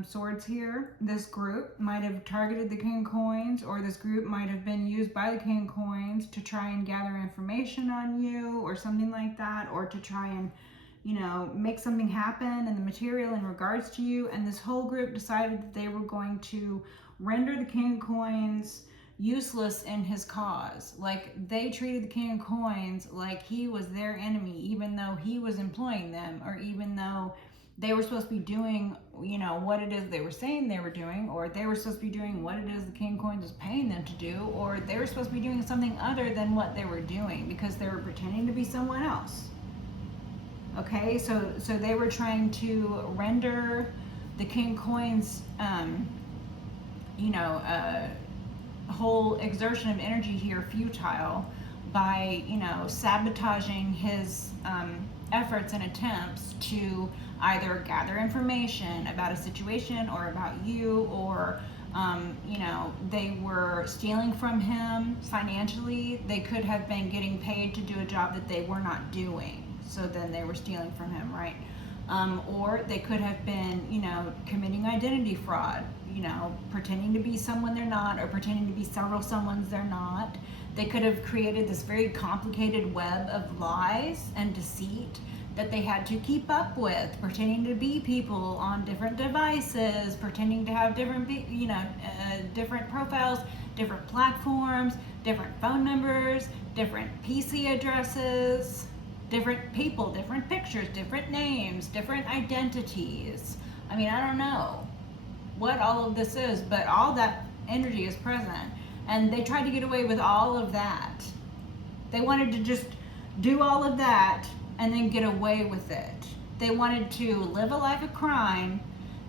Swords here. This group might have targeted the King of Coins, or this group might have been used by the King of Coins to try and gather information on you or something like that, or to try and, make something happen in the material in regards to you. And this whole group decided that they were going to render the King of Coins useless in his cause. Like, they treated the King of Coins like he was their enemy, even though he was employing them, or even though they were supposed to be doing, what it is they were saying they were doing, or they were supposed to be doing what it is the King of Coins was paying them to do, or they were supposed to be doing something other than what they were doing because they were pretending to be someone else. Okay, so they were trying to render the King of Coins, whole exertion of energy here futile by, sabotaging his efforts and attempts to either gather information about a situation or about you, or they were stealing from him financially. They could have been getting paid to do a job that they were not doing, so then they were stealing from him, right? Or they could have been, committing identity fraud, pretending to be someone they're not, or pretending to be several someones they're not. They could have created this very complicated web of lies and deceit that they had to keep up with, pretending to be people on different devices, pretending to have different, different profiles, different platforms, different phone numbers, different PC addresses, different people, different pictures, different names, different identities. I mean, I don't know what all of this is, but all that energy is present. And they tried to get away with all of that. They wanted to just do all of that and then get away with it. They wanted to live a life of crime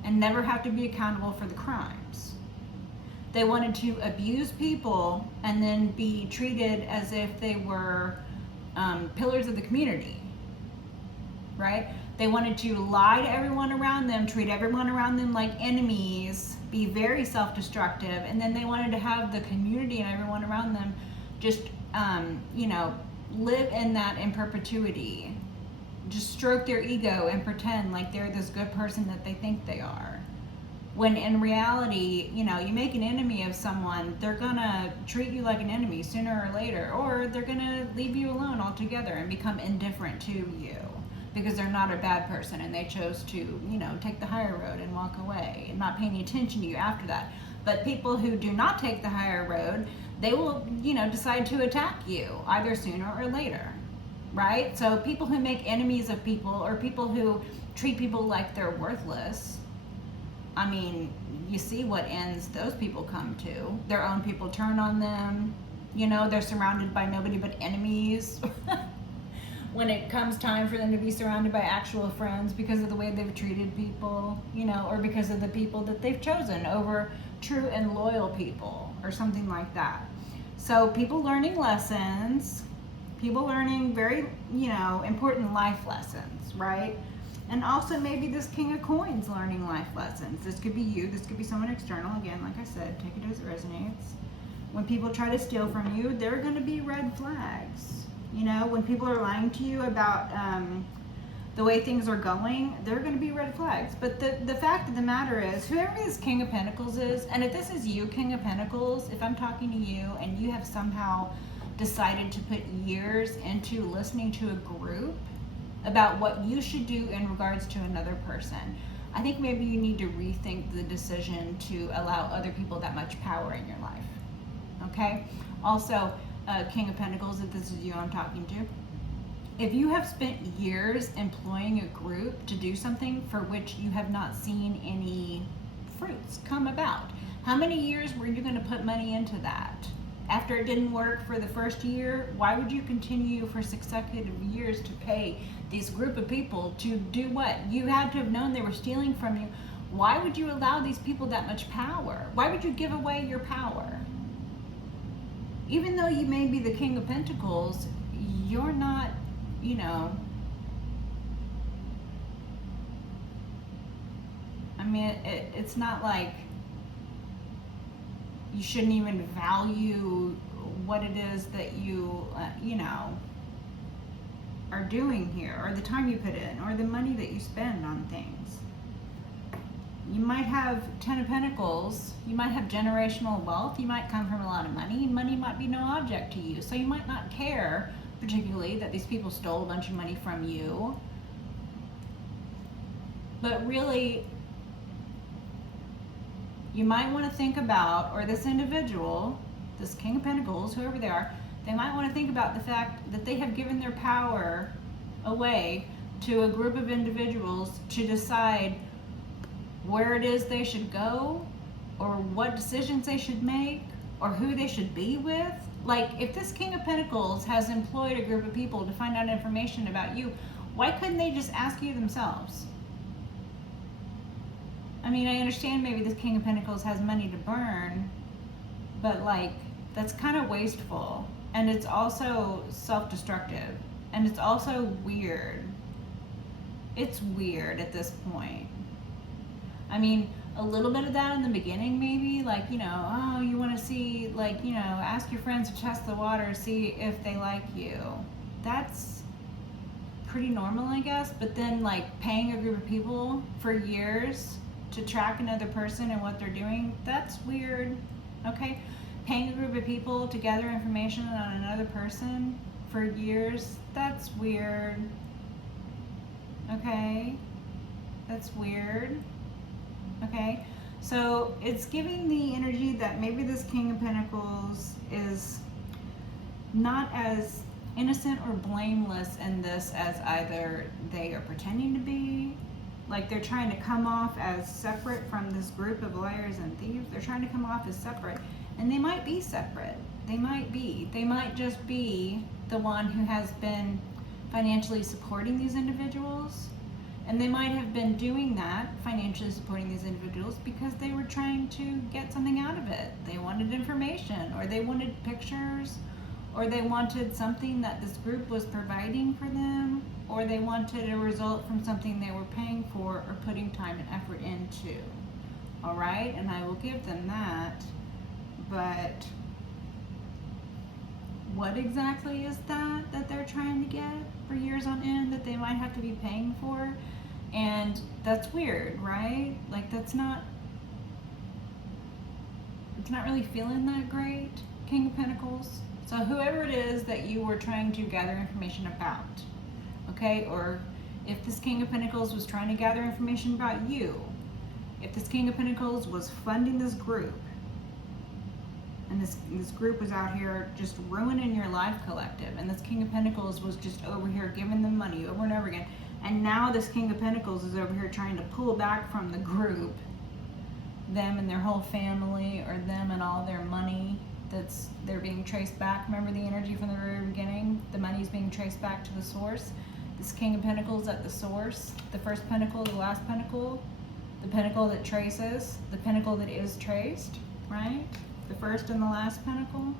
and never have to be accountable for the crimes. They wanted to abuse people and then be treated as if they were pillars of the community, right? They wanted to lie to everyone around them, treat everyone around them like enemies, be very self-destructive, and then they wanted to have the community and everyone around them just, live in that in perpetuity. Just stroke their ego and pretend like they're this good person that they think they are. When in reality, you make an enemy of someone, they're gonna treat you like an enemy sooner or later, or they're gonna leave you alone altogether and become indifferent to you because they're not a bad person and they chose to, take the higher road and walk away and not pay any attention to you after that. But people who do not take the higher road, they will, decide to attack you either sooner or later, right? So people who make enemies of people, or people who treat people like they're worthless, I mean, you see what ends those people come to. Their own people turn on them. They're surrounded by nobody but enemies. When it comes time for them to be surrounded by actual friends because of the way they've treated people, or because of the people that they've chosen over true and loyal people, or something like that. So people learning lessons, people learning very, important life lessons, right? And also maybe this King of Coins learning life lessons. This could be you, this could be someone external. Again, like I said, take it as it resonates. When people try to steal from you, there are going to be red flags. When people are lying to you about the way things are going, there are going to be red flags. But the fact of the matter is, whoever this King of Pentacles is, and if this is you, King of Pentacles, if I'm talking to you and you have somehow decided to put years into listening to a group about what you should do in regards to another person, I think maybe you need to rethink the decision to allow other people that much power in your life. Okay? Also, King of Pentacles, if this is you I'm talking to, if you have spent years employing a group to do something for which you have not seen any fruits come about, how many years were you going to put money into that? After it didn't work for the first year, why would you continue for consecutive years to pay these group of people to do what? You had to have known they were stealing from you. Why would you allow these people that much power? Why would you give away your power? Even though you may be the King of Pentacles, you're not, I mean, it's not like you shouldn't even value what it is that you, are doing here, or the time you put in, or the money that you spend on things. You might have 10 of Pentacles, you might have generational wealth, you might come from a lot of money, and money might be no object to you. So you might not care particularly that these people stole a bunch of money from you. But really, you might want to think about, or this individual, this King of Pentacles, whoever they are, they might want to think about the fact that they have given their power away to a group of individuals to decide where it is they should go, or what decisions they should make, or who they should be with. Like, if this King of Pentacles has employed a group of people to find out information about you, why couldn't they just ask you themselves? I mean, I understand maybe this King of Pentacles has money to burn, but that's kind of wasteful. And it's also self-destructive. And it's also weird. It's weird at this point. I mean, a little bit of that in the beginning, maybe, oh, you want to see, ask your friends to test the water, see if they like you. That's pretty normal, I guess. But then like paying a group of people for years to track another person and what they're doing, that's weird. Okay, paying a group of people to gather information on another person for years, that's weird. Okay, that's weird. Okay, so it's giving the energy that maybe this King of Pentacles is not as innocent or blameless in this as either they are pretending to be, like they're trying to come off as separate from this group of liars and thieves. They're trying to come off as separate, and they might be separate. They might just be the one who has been financially supporting these individuals, and they might have been doing that, financially supporting these individuals, because they were trying to get something out of it. They wanted information, or they wanted pictures, or they wanted something that this group was providing for them, or they wanted a result from something they were paying for or putting time and effort into. All right, and I will give them that. But what exactly is that they're trying to get for years on end that they might have to be paying for? And that's weird, right? Like it's not really feeling that great, King of Pentacles. So whoever it is that you were trying to gather information about, okay, or if this King of Pentacles was trying to gather information about you, if this King of Pentacles was funding this group, and this group was out here just ruining your life, collective, and this King of Pentacles was just over here giving them money over and over again, and now this King of Pentacles is over here trying to pull back from the group, them and their whole family, or them and all their money they're being traced back. Remember the energy from the very beginning? The money's being traced back to the source. This King of Pentacles at the source, the first pentacle, the last pentacle, the pentacle that traces, the pentacle that is traced, right? The first and the last pentacle,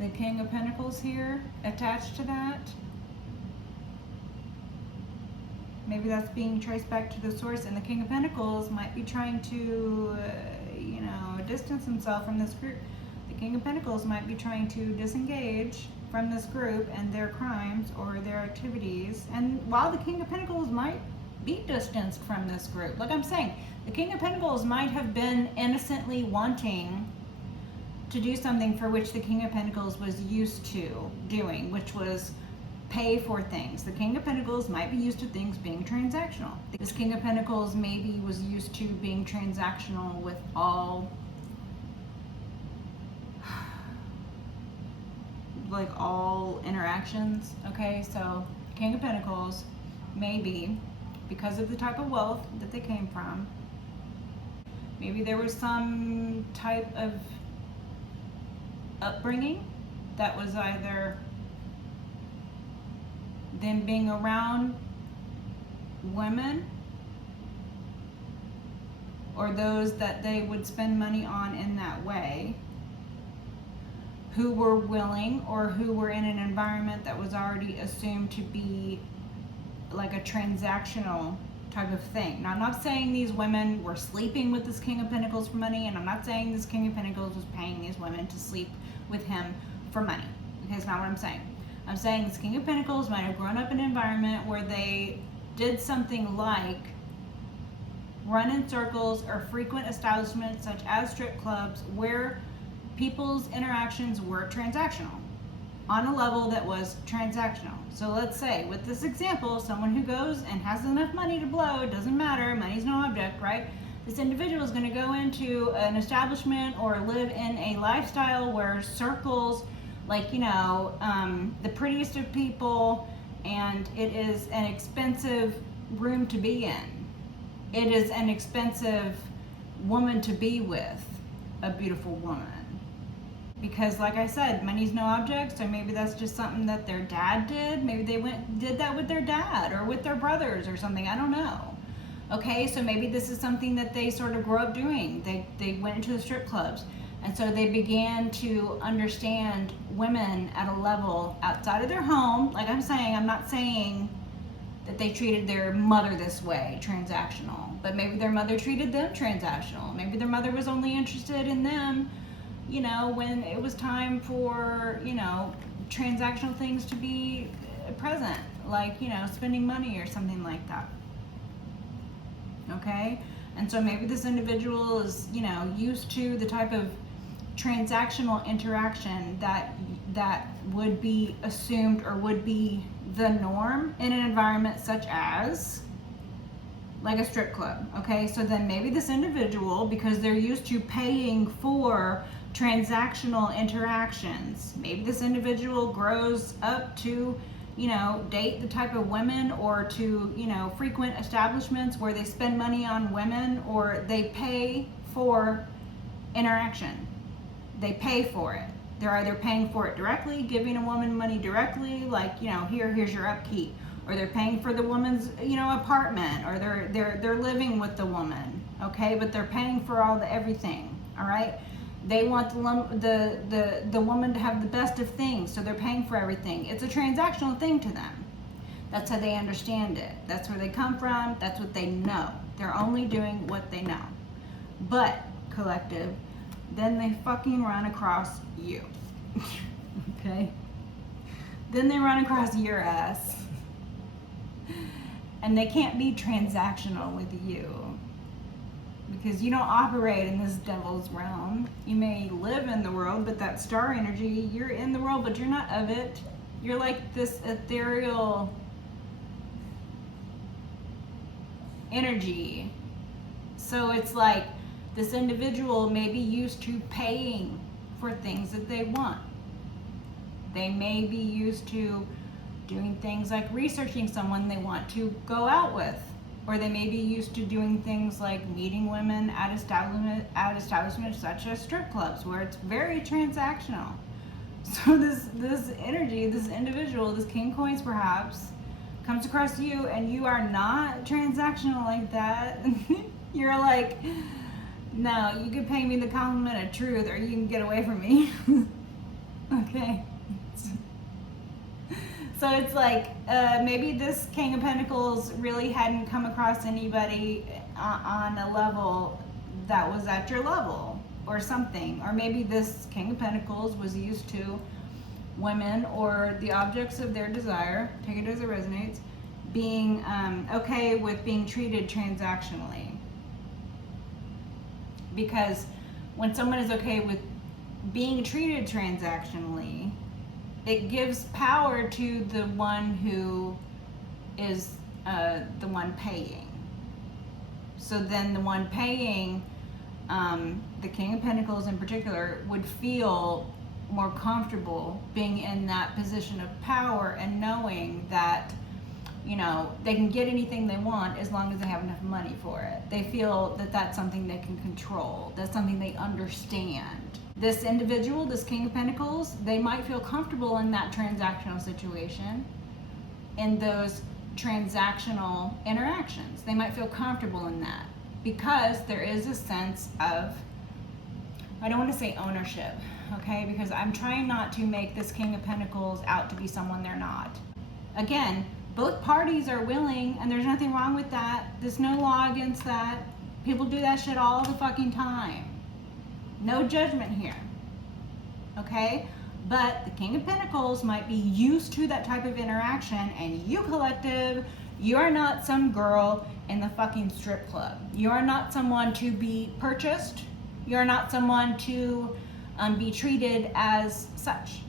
the King of Pentacles here attached to that. Maybe that's being traced back to the source, and the King of Pentacles might be trying to, distance himself from this group. The King of Pentacles might be trying to disengage from this group and their crimes or their activities. And while the King of Pentacles might be distanced from this group, like I'm saying, the King of Pentacles might have been innocently wanting to do something for which the King of Pentacles was used to doing, which was pay for things. The King of Pentacles might be used to things being transactional. This King of Pentacles maybe was used to being transactional with all interactions. Okay, so King of Pentacles, maybe because of the type of wealth that they came from, maybe there was some type of upbringing that was either them being around women or those that they would spend money on in that way, who were willing or who were in an environment that was already assumed to be like a transactional type of thing. Now, I'm not saying these women were sleeping with this King of Pentacles for money, and I'm not saying this King of Pentacles was paying these women to sleep with him for money. Okay, that's not what I'm saying. I'm saying this King of Pentacles might have grown up in an environment where they did something like run in circles or frequent establishments such as strip clubs where people's interactions were transactional, on a level that was transactional. So let's say, with this example, someone who goes and has enough money to blow, doesn't matter, money's no object, right? This individual is going to go into an establishment or live in a lifestyle where circles, like, the prettiest of people, and it is an expensive room to be in. It is an expensive woman to be with, a beautiful woman. Because like I said, money's no object, so maybe that's just something that their dad did. Maybe they did that with their dad or with their brothers or something, I don't know. Okay, so maybe this is something that they sort of grew up doing. They went into the strip clubs, and so they began to understand women at a level outside of their home. Like I'm saying, I'm not saying that they treated their mother this way, transactional, but maybe their mother treated them transactional. Maybe their mother was only interested in them, when it was time for, transactional things to be present. like, you know, spending money or something like that. Okay? And so maybe this individual is, you know, used to the type of transactional interaction that would be assumed or would be the norm in an environment such as like a strip club. Okay, so then maybe this individual, because they're used to paying for transactional interactions, maybe this individual grows up to, you know, date the type of women, or to, you know, frequent establishments where they spend money on women, or they pay for interaction. They pay for it. They're either paying for it directly, giving a woman money directly, like, you know, here's your upkeep, or they're paying for the woman's, you know, apartment, or they're living with the woman, okay, but they're paying for all the everything, all right. They want the woman to have the best of things, so they're paying for everything. It's a transactional thing to them. That's how they understand it. That's where they come from. That's what they know. They're only doing what they know. But, collective, then they fucking run across you. Okay? Then they run across your ass. And they can't be transactional with you, because you don't operate in this devil's realm. You may live in the world, but that star energy, you're in the world, but you're not of it. You're like this ethereal energy. So it's like this individual may be used to paying for things that they want. They may be used to doing things like researching someone they want to go out with, or they may be used to doing things like meeting women at establishments such as strip clubs, where it's very transactional. So this energy, this individual, this king coins perhaps, comes across you, and you are not transactional like that. You're like, no, you can pay me the compliment of truth, or you can get away from me. Okay. So it's like, maybe this King of Pentacles really hadn't come across anybody on a level that was at your level or something. Or maybe this King of Pentacles was used to women, or the objects of their desire, take it as it resonates, being okay with being treated transactionally. Because when someone is okay with being treated transactionally, it gives power to the one who is the one paying. So then the one paying, the King of Pentacles in particular, would feel more comfortable being in that position of power and knowing that, you know, they can get anything they want as long as they have enough money for it. They feel that that's something they can control. That's something they understand. This individual, this King of Pentacles, they might feel comfortable in that transactional situation, in those transactional interactions. They might feel comfortable in that because there is a sense of, I don't want to say ownership, okay? Because I'm trying not to make this King of Pentacles out to be someone they're not. Again, both parties are willing, and there's nothing wrong with that. There's no law against that. People do that shit all the fucking time. No judgment here, okay? But the King of Pentacles might be used to that type of interaction, and you, collective, you are not some girl in the fucking strip club. You are not someone to be purchased. You are not someone to be treated as such.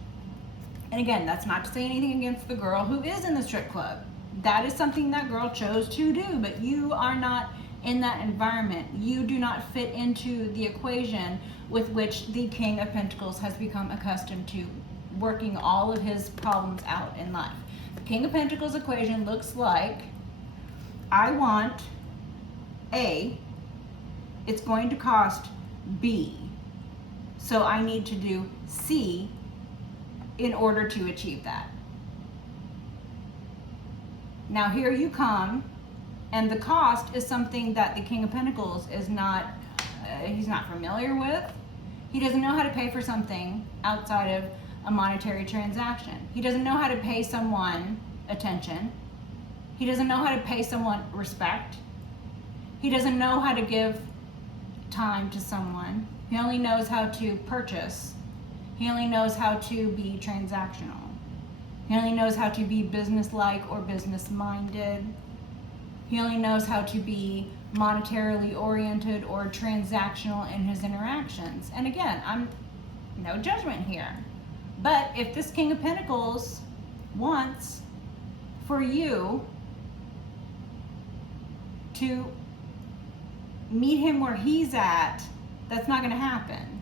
And again, that's not to say anything against the girl who is in the strip club. That is something that girl chose to do, but you are not in that environment. You do not fit into the equation with which the King of Pentacles has become accustomed to working all of his problems out in life. The King of Pentacles equation looks like, I want A, it's going to cost B, so I need to do C in order to achieve that. Now here you come, and the cost is something that the King of Pentacles is not, he's not familiar with. He doesn't know how to pay for something outside of a monetary transaction. He doesn't know how to pay someone attention. He doesn't know how to pay someone respect. He doesn't know how to give time to someone. He only knows how to purchase. He only knows how to be transactional. He only knows how to be business-like or business-minded. He only knows how to be monetarily oriented or transactional in his interactions. And again, I'm no judgment here. But if this King of Pentacles wants for you to meet him where he's at, that's not going to happen.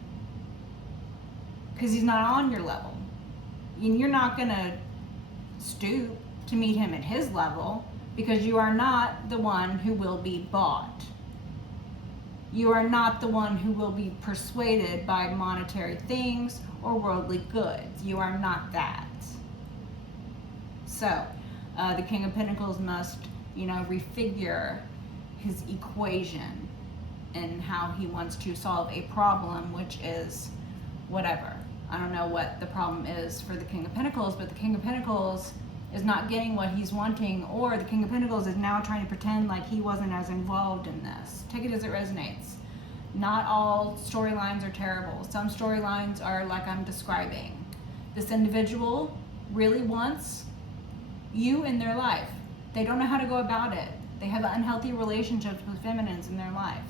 Because he's not on your level. And you're not going to stoop to meet him at his level, because you are not the one who will be bought. You are not the one who will be persuaded by monetary things or worldly goods. You are not that. So, the King of Pentacles must, refigure his equation and how he wants to solve a problem, which is whatever. I don't know what the problem is for the King of Pentacles, but the King of Pentacles is not getting what he's wanting, or the King of Pentacles is now trying to pretend like he wasn't as involved in this. Take it as it resonates. Not all storylines are terrible. Some storylines are like I'm describing. This individual really wants you in their life. They don't know how to go about it. They have unhealthy relationships with feminines in their life.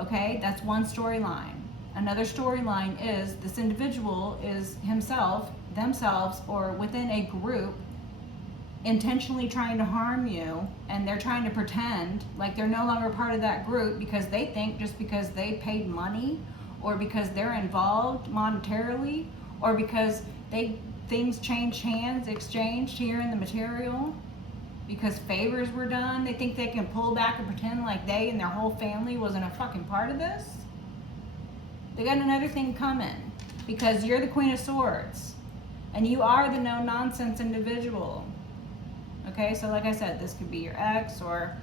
Okay, that's one storyline. Another storyline is this individual is himself, themselves, or within a group intentionally trying to harm you, and they're trying to pretend like they're no longer part of that group because they think just because they paid money, or because they're involved monetarily, or because things changed hands, exchanged here in the material, because favors were done, they think they can pull back and pretend like they and their whole family wasn't a fucking part of this. They got another thing coming, because you're the Queen of Swords and you are the no nonsense individual. Okay, so like I said, this could be your ex or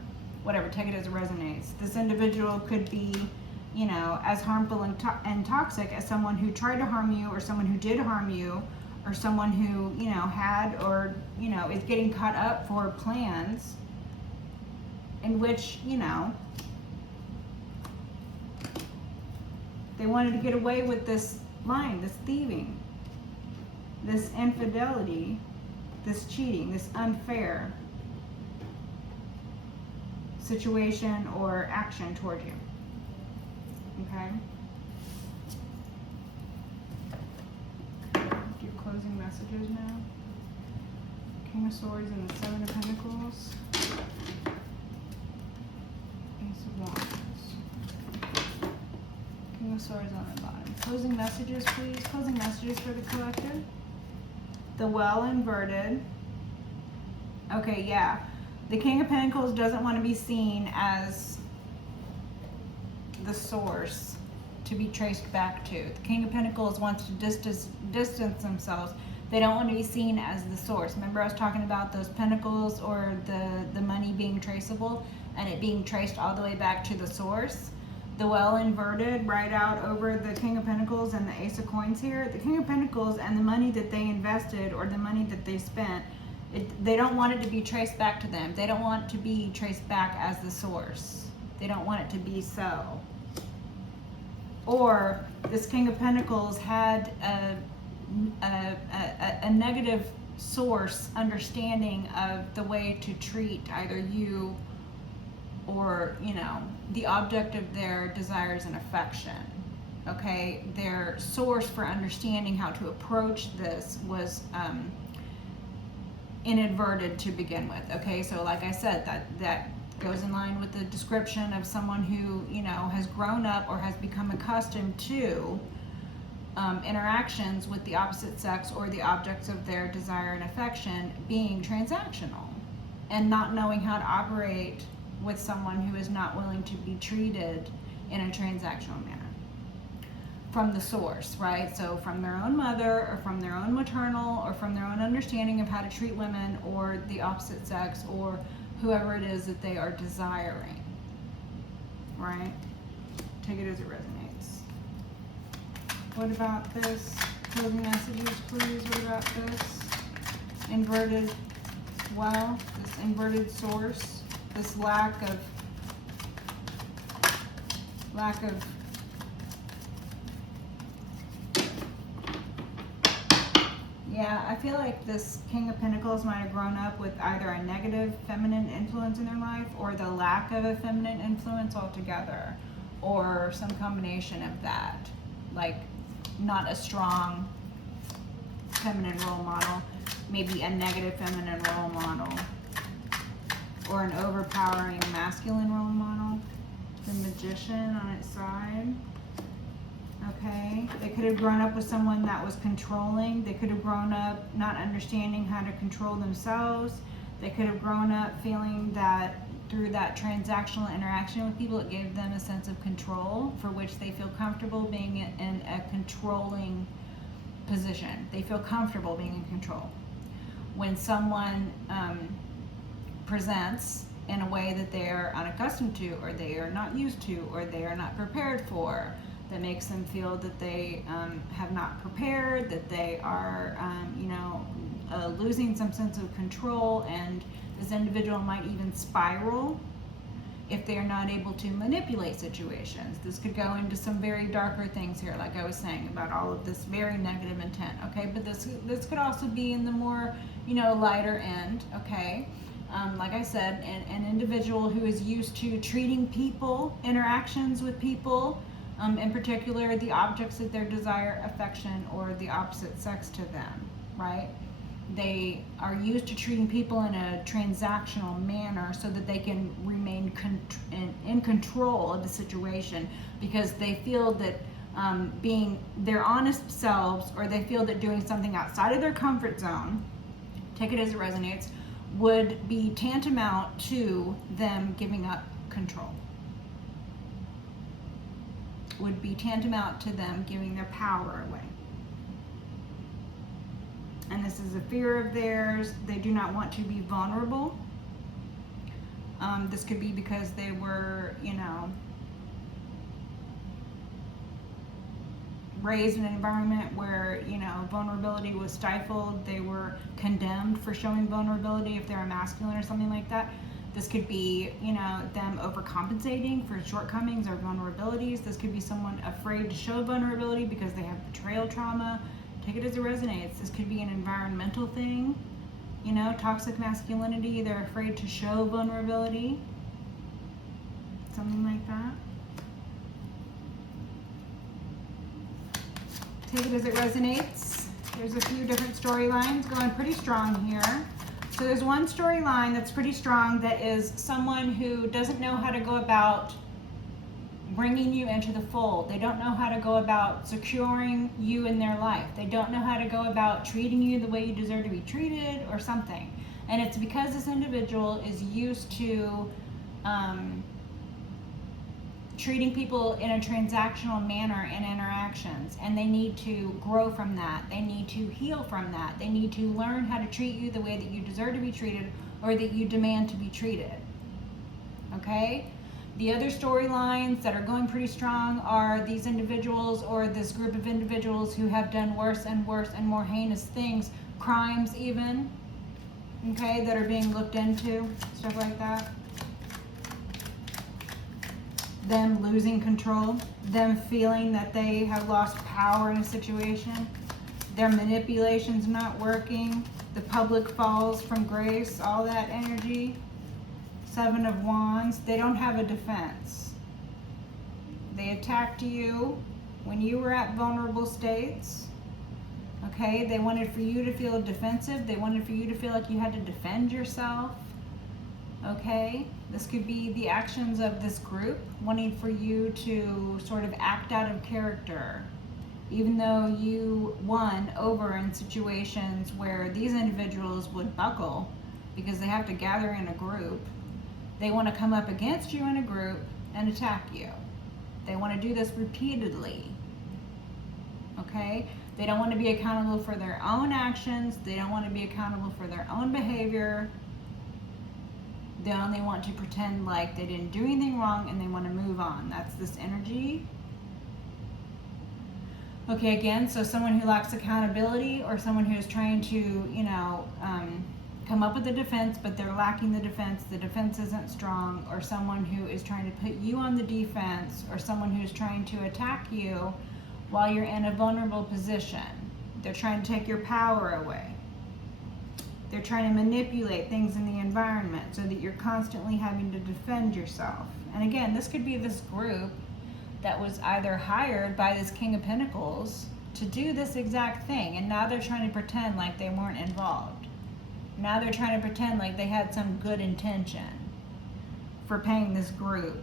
whatever, take it as it resonates. This individual could be, as harmful and toxic as someone who tried to harm you, or someone who did harm you, or someone who, had or, is getting caught up for plans in which, they wanted to get away with this lying, this thieving, this infidelity, this cheating, this unfair situation or action toward you. Okay? Do closing messages now. King of Swords and the Seven of Pentacles. Ace of Wands. King of Swords on the bottom. Closing messages, please. Closing messages for the collective. The Well inverted. Okay, yeah. The King of Pentacles doesn't want to be seen as the source to be traced back to. The King of Pentacles wants to distance themselves. They don't want to be seen as the source. Remember I was talking about those pentacles, or the money being traceable and it being traced all the way back to the source? The Well inverted right out over the King of Pentacles and the Ace of Coins here. The King of Pentacles and the money that they invested, or the money that they spent, they don't want it to be traced back to them. They don't want to be traced back as the source. They don't want it to be so. Or this King of Pentacles had a negative source understanding of the way to treat either you or, the object of their desires and affection. Okay, their source for understanding how to approach this was inadvertent to begin with. Okay, so like I said, that goes in line with the description of someone who, has grown up or has become accustomed to interactions with the opposite sex or the objects of their desire and affection being transactional, and not knowing how to operate with someone who is not willing to be treated in a transactional manner from the source, right? So from their own mother, or from their own maternal, or from their own understanding of how to treat women or the opposite sex, or whoever it is that they are desiring, right? Take it as it resonates. What about this? Closing messages, please. What about this? Inverted well, this inverted source. This lack of Yeah, I feel like this King of Pentacles might have grown up with either a negative feminine influence in their life or the lack of a feminine influence altogether, or some combination of that. Like, not a strong feminine role model, maybe a negative feminine role model, or an overpowering masculine role model. The Magician on its side. Okay, they could have grown up with someone that was controlling. They could have grown up not understanding how to control themselves. They could have grown up feeling that through that transactional interaction with people, it gave them a sense of control for which they feel comfortable being in a controlling position. They feel comfortable being in control. When someone presents in a way that they are unaccustomed to, or they are not used to, or they are not prepared for, that makes them feel that they have not prepared, that they are, losing some sense of control, and this individual might even spiral if they are not able to manipulate situations. This could go into some very darker things here, like I was saying, about all of this very negative intent, okay? But this could also be in the more, lighter end, okay? Like I said, an individual who is used to treating people, interactions with people, in particular the objects of their desire, affection, or the opposite sex to them, right? They are used to treating people in a transactional manner so that they can remain in control of the situation, because they feel that being their honest selves, or they feel that doing something outside of their comfort zone, take it as it resonates, would be tantamount to them giving up control. Would be tantamount to them giving their power away. And this is a fear of theirs. They do not want to be vulnerable. This could be because they were, raised in an environment where, vulnerability was stifled. They were condemned for showing vulnerability if they're masculine or something like that. This could be, them overcompensating for shortcomings or vulnerabilities. This could be someone afraid to show vulnerability because they have betrayal trauma. Take it as it resonates. This could be an environmental thing, toxic masculinity. They're afraid to show vulnerability. Something like that. Take it as it resonates. There's a few different storylines going pretty strong here. So there's one storyline that's pretty strong, that is someone who doesn't know how to go about bringing you into the fold. They don't know how to go about securing you in their life. They don't know how to go about treating you the way you deserve to be treated, or something. And it's because this individual is used to treating people in a transactional manner in interactions, and they need to grow from that. They need to heal from that. They need to learn how to treat you the way that you deserve to be treated, or that you demand to be treated. Okay? The other storylines that are going pretty strong are these individuals, or this group of individuals, who have done worse and worse and more heinous things, crimes even, okay, that are being looked into, stuff like that. Them losing control, them feeling that they have lost power in a situation, their manipulation's not working, the public falls from grace, all that energy. 7 of Wands, they don't have a defense. They attacked you when you were at vulnerable states. Okay, they wanted for you to feel defensive. They wanted for you to feel like you had to defend yourself. Okay, this could be the actions of this group wanting for you to sort of act out of character, even though you won over in situations where these individuals would buckle because they have to gather in a group. They want to come up against you in a group and attack you. They want to do this repeatedly. Okay? They don't want to be accountable for their own actions. They don't want to be accountable for their own behavior. They only want to pretend like they didn't do anything wrong, and they want to move on. That's this energy. Okay, again, so someone who lacks accountability, or someone who is trying to, come up with a defense, but they're lacking the defense isn't strong, or someone who is trying to put you on the defense, or someone who's trying to attack you while you're in a vulnerable position. They're trying to take your power away. They're trying to manipulate things in the environment so that you're constantly having to defend yourself. And again, this could be this group that was either hired by this King of Pentacles to do this exact thing, and now they're trying to pretend like they weren't involved. Now they're trying to pretend like they had some good intention for paying this group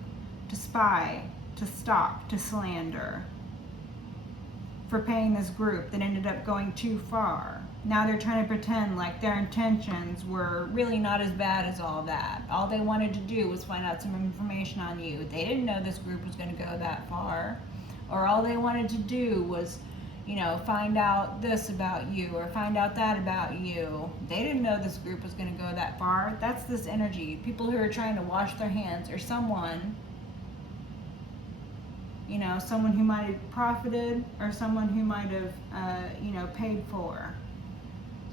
to spy, to stalk, to slander, for paying this group that ended up going too far. Now they're trying to pretend like their intentions were really not as bad as all that. All they wanted to do was find out some information on you. They didn't know this group was going to go that far. Or all they wanted to do was, you know, find out this about you or find out that about you. They didn't know this group was going to go that far. That's this energy. People who are trying to wash their hands, or someone, you know, someone who might have profited, or someone who might have, you know, paid for.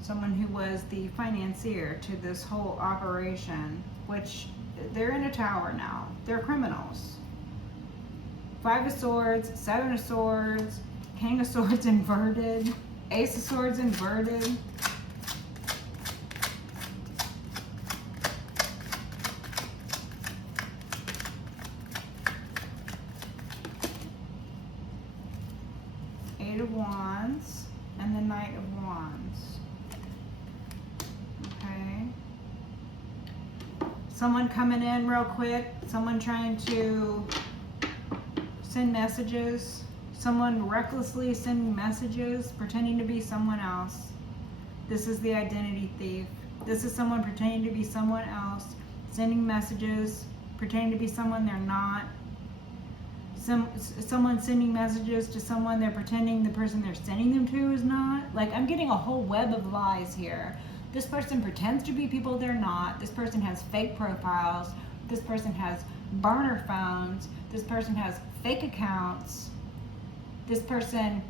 Someone who was the financier to this whole operation, which they're in a tower now. They're criminals. 5 of Swords, 7 of Swords, King of Swords inverted, Ace of Swords inverted. Eight of Wands and the Knight of Wands. Okay. Someone coming in real quick, someone trying to send messages, someone recklessly sending messages, pretending to be someone else. This is the identity thief. This is someone pretending to be someone else, sending messages, pretending to be someone they're not. Someone sending messages to someone they're pretending the person they're sending them to is not. Like, I'm getting a whole web of lies here. This person pretends to be people they're not. This person has fake profiles. This person has burner phones. This person has fake accounts. This person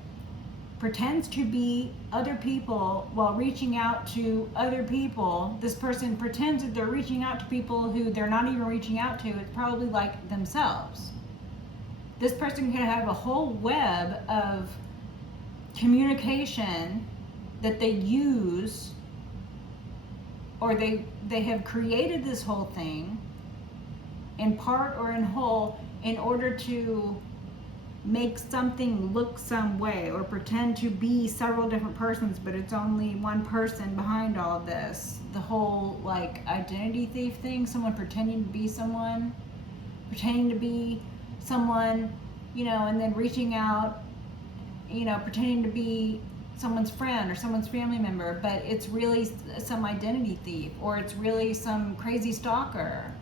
pretends to be other people while reaching out to other people. This person pretends that they're reaching out to people who they're not even reaching out to. It's probably like themselves. This person can have a whole web of communication that they use, or they have created this whole thing in part or in whole in order to make something look some way, or pretend to be several different persons, but it's only one person behind all of this. The whole like identity thief thing, someone pretending to be someone, you know, and then reaching out, you know, pretending to be someone's friend or someone's family member, but it's really some identity thief, or it's really some crazy stalker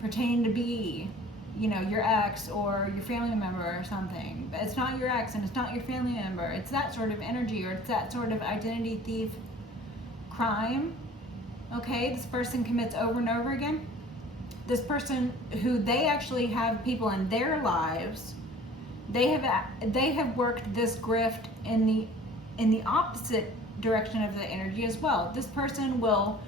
pretending to be, you know, your ex or your family member or something. But it's not your ex and it's not your family member. It's that sort of energy, or it's that sort of identity thief crime. Okay, this person commits over and over again. This person who they actually have people in their lives, they have worked this grift in the opposite direction of the energy as well. This person will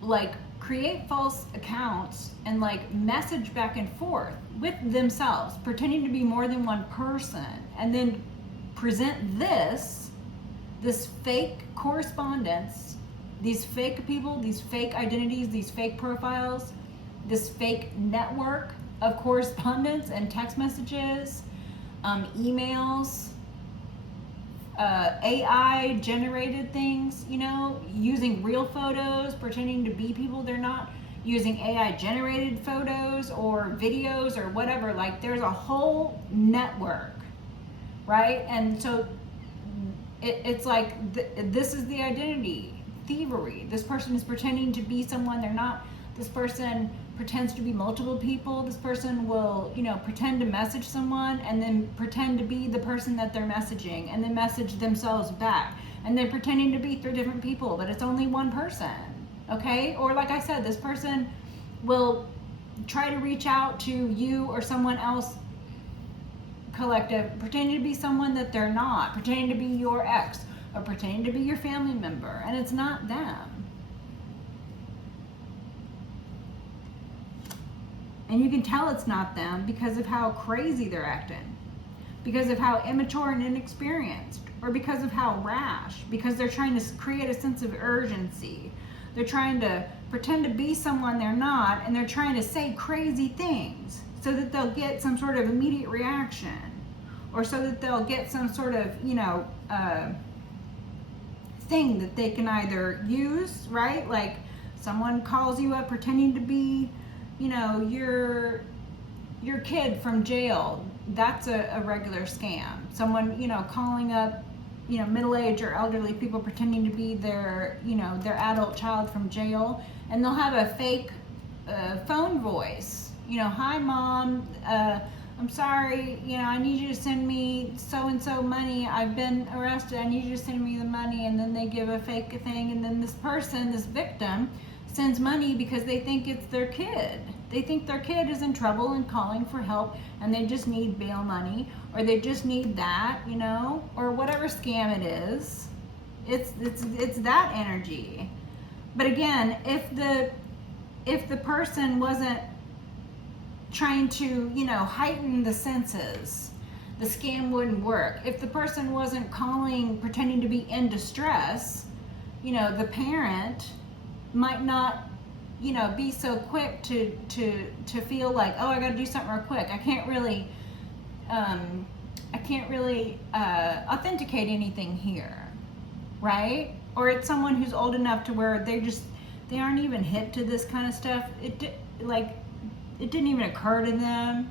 like create false accounts and like message back and forth with themselves, pretending to be more than one person, and then present this fake correspondence, these fake people, these fake identities, these fake profiles, this fake network of correspondence and text messages, emails, AI generated things, you know, using real photos, pretending to be people they're not, using AI generated photos or videos or whatever. Like, there's a whole network, right? And so it's like this is the identity thievery. This person is pretending to be someone they're not. This person pretends to be multiple people. This person will, you know, pretend to message someone and then pretend to be the person that they're messaging, and then message themselves back. And they're pretending to be 3 different people, but it's only one person, okay? Or like I said, this person will try to reach out to you or someone else collective, pretending to be someone that they're not, pretending to be your ex, or pretending to be your family member, and it's not them. And you can tell it's not them because of how crazy they're acting. because of how immature and inexperienced, or because of how rash, because they're trying to create a sense of urgency. They're trying to pretend to be someone they're not, and they're trying to say crazy things so that they'll get some sort of immediate reaction, or so that they'll get some sort of, thing that they can either use, right? Like someone calls you up pretending to be, your kid from jail. That's a regular scam. Someone, calling up, middle-aged or elderly people pretending to be their adult child from jail, and they'll have a fake phone voice. Hi mom, I'm sorry, I need you to send me so-and-so money. I've been arrested. I need you to send me the money. And then they give a fake thing, and then this victim, sends money because they think it's their kid. They think their kid is in trouble and calling for help, and they just need bail money, or they just need that, or whatever scam it is. It's that energy. But again, if the person wasn't trying to, heighten the senses, the scam wouldn't work. If the person wasn't calling, pretending to be in distress, the parent might not, be so quick to feel like, oh, I got to do something real quick. I can't really authenticate anything here, right? Or it's someone who's old enough to where they aren't even hip to this kind of stuff. It didn't even occur to them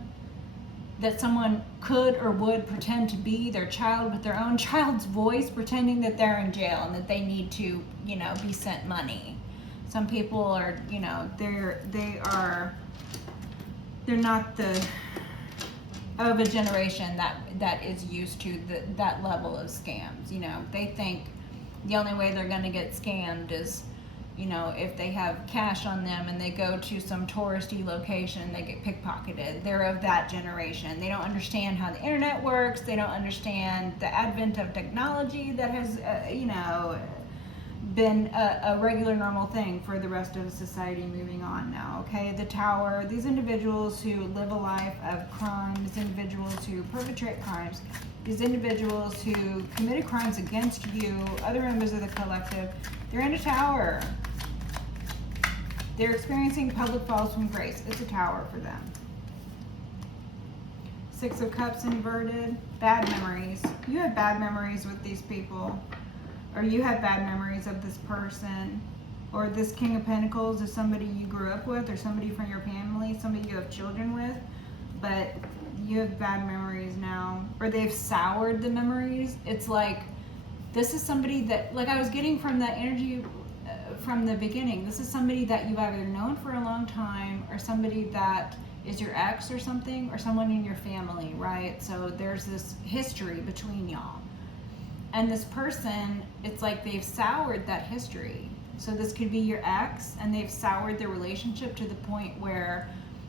that someone could or would pretend to be their child with their own child's voice, pretending that they're in jail and that they need to, be sent money. Some people are, they're not of a generation that is used to that level of scams. They think the only way they're going to get scammed is, if they have cash on them and they go to some touristy location, they get pickpocketed. They're of that generation. They don't understand how the internet works. They don't understand the advent of technology that has, been a regular normal thing for the rest of society moving on now, okay? The Tower, these individuals who live a life of crime, these individuals who perpetrate crimes, these individuals who committed crimes against you, other members of the collective, they're in a tower. They're experiencing public falls from grace. It's a tower for them. Six of Cups inverted, bad memories. You have bad memories with these people, or you have bad memories of this person, or this King of Pentacles is somebody you grew up with, or somebody from your family, somebody you have children with, but you have bad memories now, or they've soured the memories. It's like, this is somebody that, like I was getting from that energy from the beginning, this is somebody that you've either known for a long time, or somebody that is your ex or something, or someone in your family, right? So there's this history between y'all. And this person, it's like they've soured that history. So this could be your ex, and they've soured their relationship to the point where,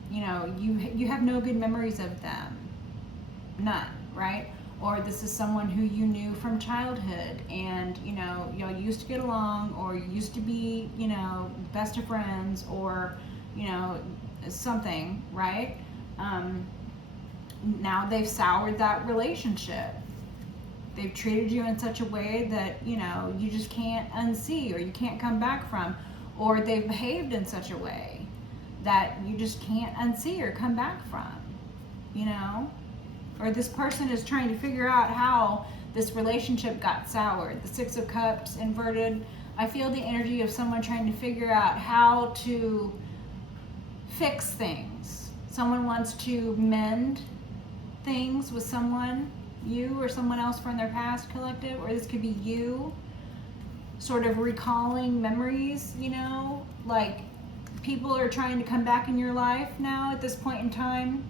you have no good memories of them. None, right? Or this is someone who you knew from childhood, and, y'all used to get along, or used to be, best of friends, or, something, right? Now they've soured that relationship. They've treated you in such a way that, you just can't unsee, or you can't come back from, or they've behaved in such a way that you just can't unsee or come back from, Or this person is trying to figure out how this relationship got soured. The Six of Cups inverted. I feel the energy of someone trying to figure out how to fix things. Someone wants to mend things with someone, you or someone else from their past, collective, or this could be you sort of recalling memories, like people are trying to come back in your life now at this point in time.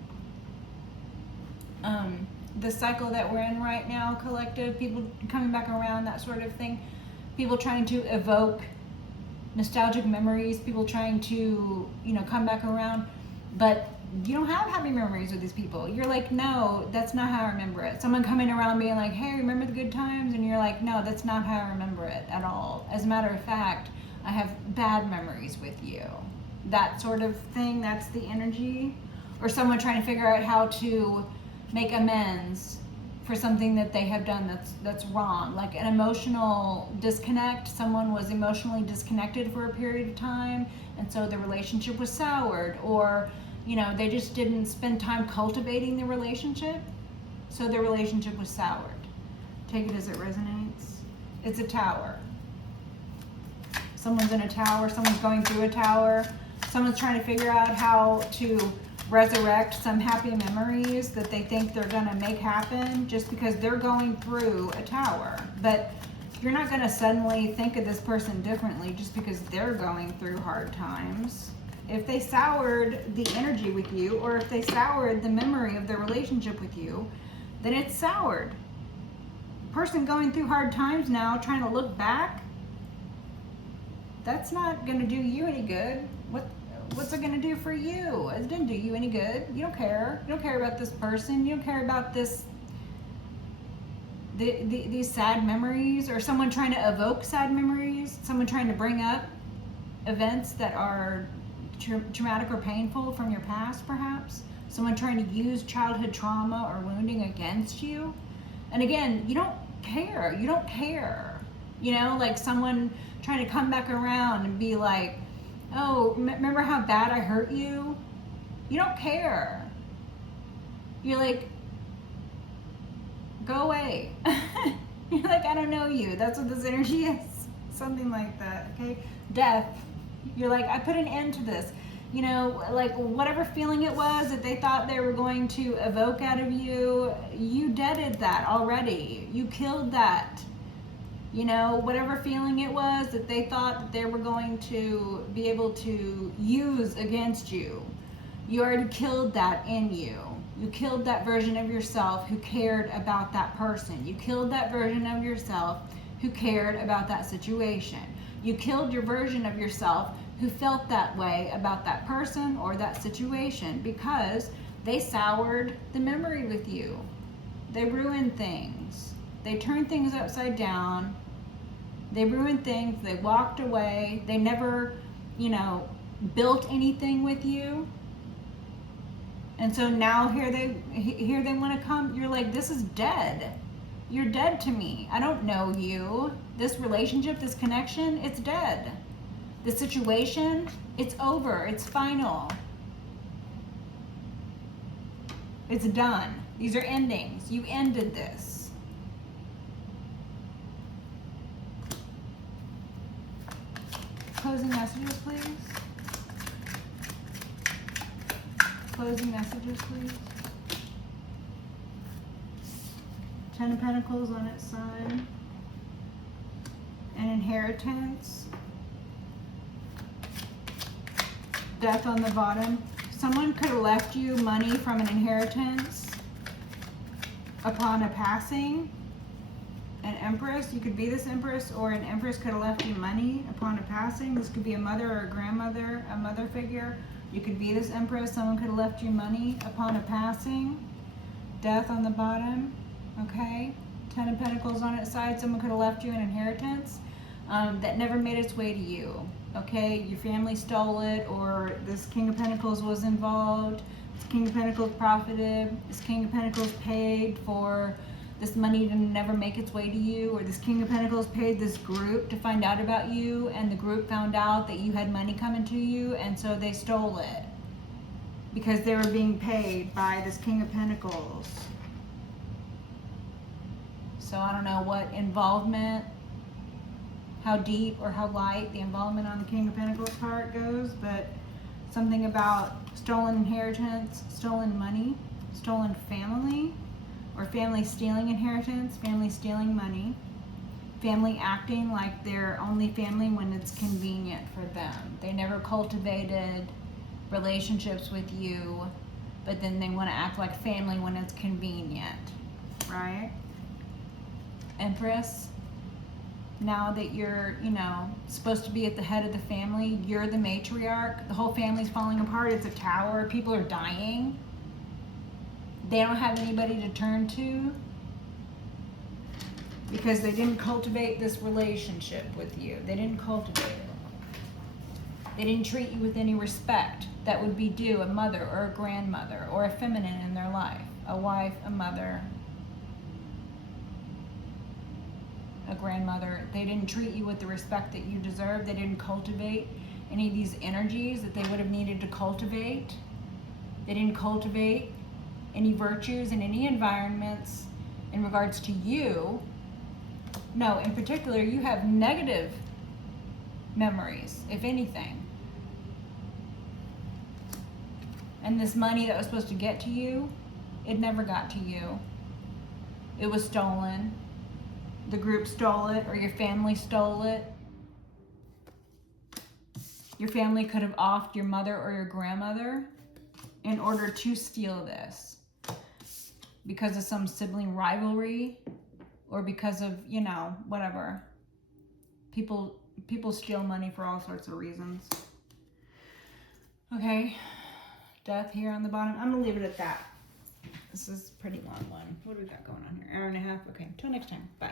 The cycle that we're in right now, collective, people coming back around, that sort of thing. People trying to evoke nostalgic memories, people trying to, come back around, but you don't have happy memories with these people. You're like, no, that's not how I remember it. Someone coming around being like, hey, remember the good times? And you're like, no, that's not how I remember it at all. As a matter of fact, I have bad memories with you. That sort of thing, that's the energy. Or someone trying to figure out how to make amends for something that they have done that's wrong, like an emotional disconnect. Someone was emotionally disconnected for a period of time, and so the relationship was soured, or they just didn't spend time cultivating the relationship, so the relationship was soured. Take it as it resonates. It's a tower. Someone's in a tower, someone's going through a tower, someone's trying to figure out how to resurrect some happy memories that they think they're gonna make happen just because they're going through a tower. But you're not gonna suddenly think of this person differently just because they're going through hard times. If they soured the energy with you, or if they soured the memory of their relationship with you, then it's soured. Person going through hard times now, trying to look back, that's not going to do you any good. What's it going to do for you? It didn't do you any good. You don't care. You don't care about this person. You don't care about these sad memories, or someone trying to evoke sad memories, someone trying to bring up events that are traumatic or painful from your past, perhaps. Someone trying to use childhood trauma or wounding against you. And again, you don't care. You don't care. Like someone trying to come back around and be like, oh, remember how bad I hurt you? You don't care. You're like, go away. You're like, I don't know you. That's what this energy is. Something like that, okay? Death. You're like, I put an end to this. Like whatever feeling it was that they thought they were going to evoke out of you, you deaded that already. You killed that. Whatever feeling it was that they thought that they were going to be able to use against you, you already killed that in you. You killed that version of yourself who cared about that person. You killed that version of yourself who cared about that situation. You killed your version of yourself who felt that way about that person or that situation because they soured the memory with you. They ruined things. They turned things upside down. They ruined things. They walked away. They never, built anything with you. And so now here they want to come. You're like, this is dead. You're dead to me. I don't know you. This relationship, this connection, it's dead. The situation, it's over. It's final. It's done. These are endings. You ended this. Closing messages, please. Closing messages, please. 10 of Pentacles on its side. An inheritance. Death on the bottom. Someone could have left you money from an inheritance upon a passing. An empress, you could be this empress, or an empress could have left you money upon a passing. This could be a mother or a grandmother, a mother figure. You could be this empress, someone could have left you money upon a passing. Death on the bottom, okay? 10 of Pentacles on its side, someone could have left you an inheritance that never made its way to you, okay? Your family stole it, or this King of Pentacles was involved. This King of Pentacles profited. This King of Pentacles paid for this money to never make its way to you, or this King of Pentacles paid this group to find out about you, and the group found out that you had money coming to you, and so they stole it because they were being paid by this King of Pentacles. So I don't know what involvement, how deep or how light the involvement on the King of Pentacles part goes, but something about stolen inheritance, stolen money, stolen family, or family stealing inheritance, family stealing money, family acting like they're only family when it's convenient for them. They never cultivated relationships with you, but then they want to act like family when it's convenient, right? Empress, now that you're, supposed to be at the head of the family, you're the matriarch, the whole family's falling apart, it's a tower, people are dying. They don't have anybody to turn to because they didn't cultivate this relationship with you. They didn't cultivate it. They didn't treat you with any respect that would be due a mother or a grandmother or a feminine in their life. A wife, a mother, a grandmother. They didn't treat you with the respect that you deserve. They didn't cultivate any of these energies that they would have needed to cultivate. They didn't cultivate any virtues in any environments in regards to you. No, in particular, you have negative memories, if anything. And this money that was supposed to get to you, it never got to you. It was stolen. The group stole it, or your family stole it. Your family could have offed your mother or your grandmother in order to steal this because of some sibling rivalry or because of, you know, whatever. People steal money for all sorts of reasons. Okay, death here on the bottom. I'm gonna leave it at that. This is a pretty long one. What do we got going on here? Hour and a half? Okay, until next time. Bye.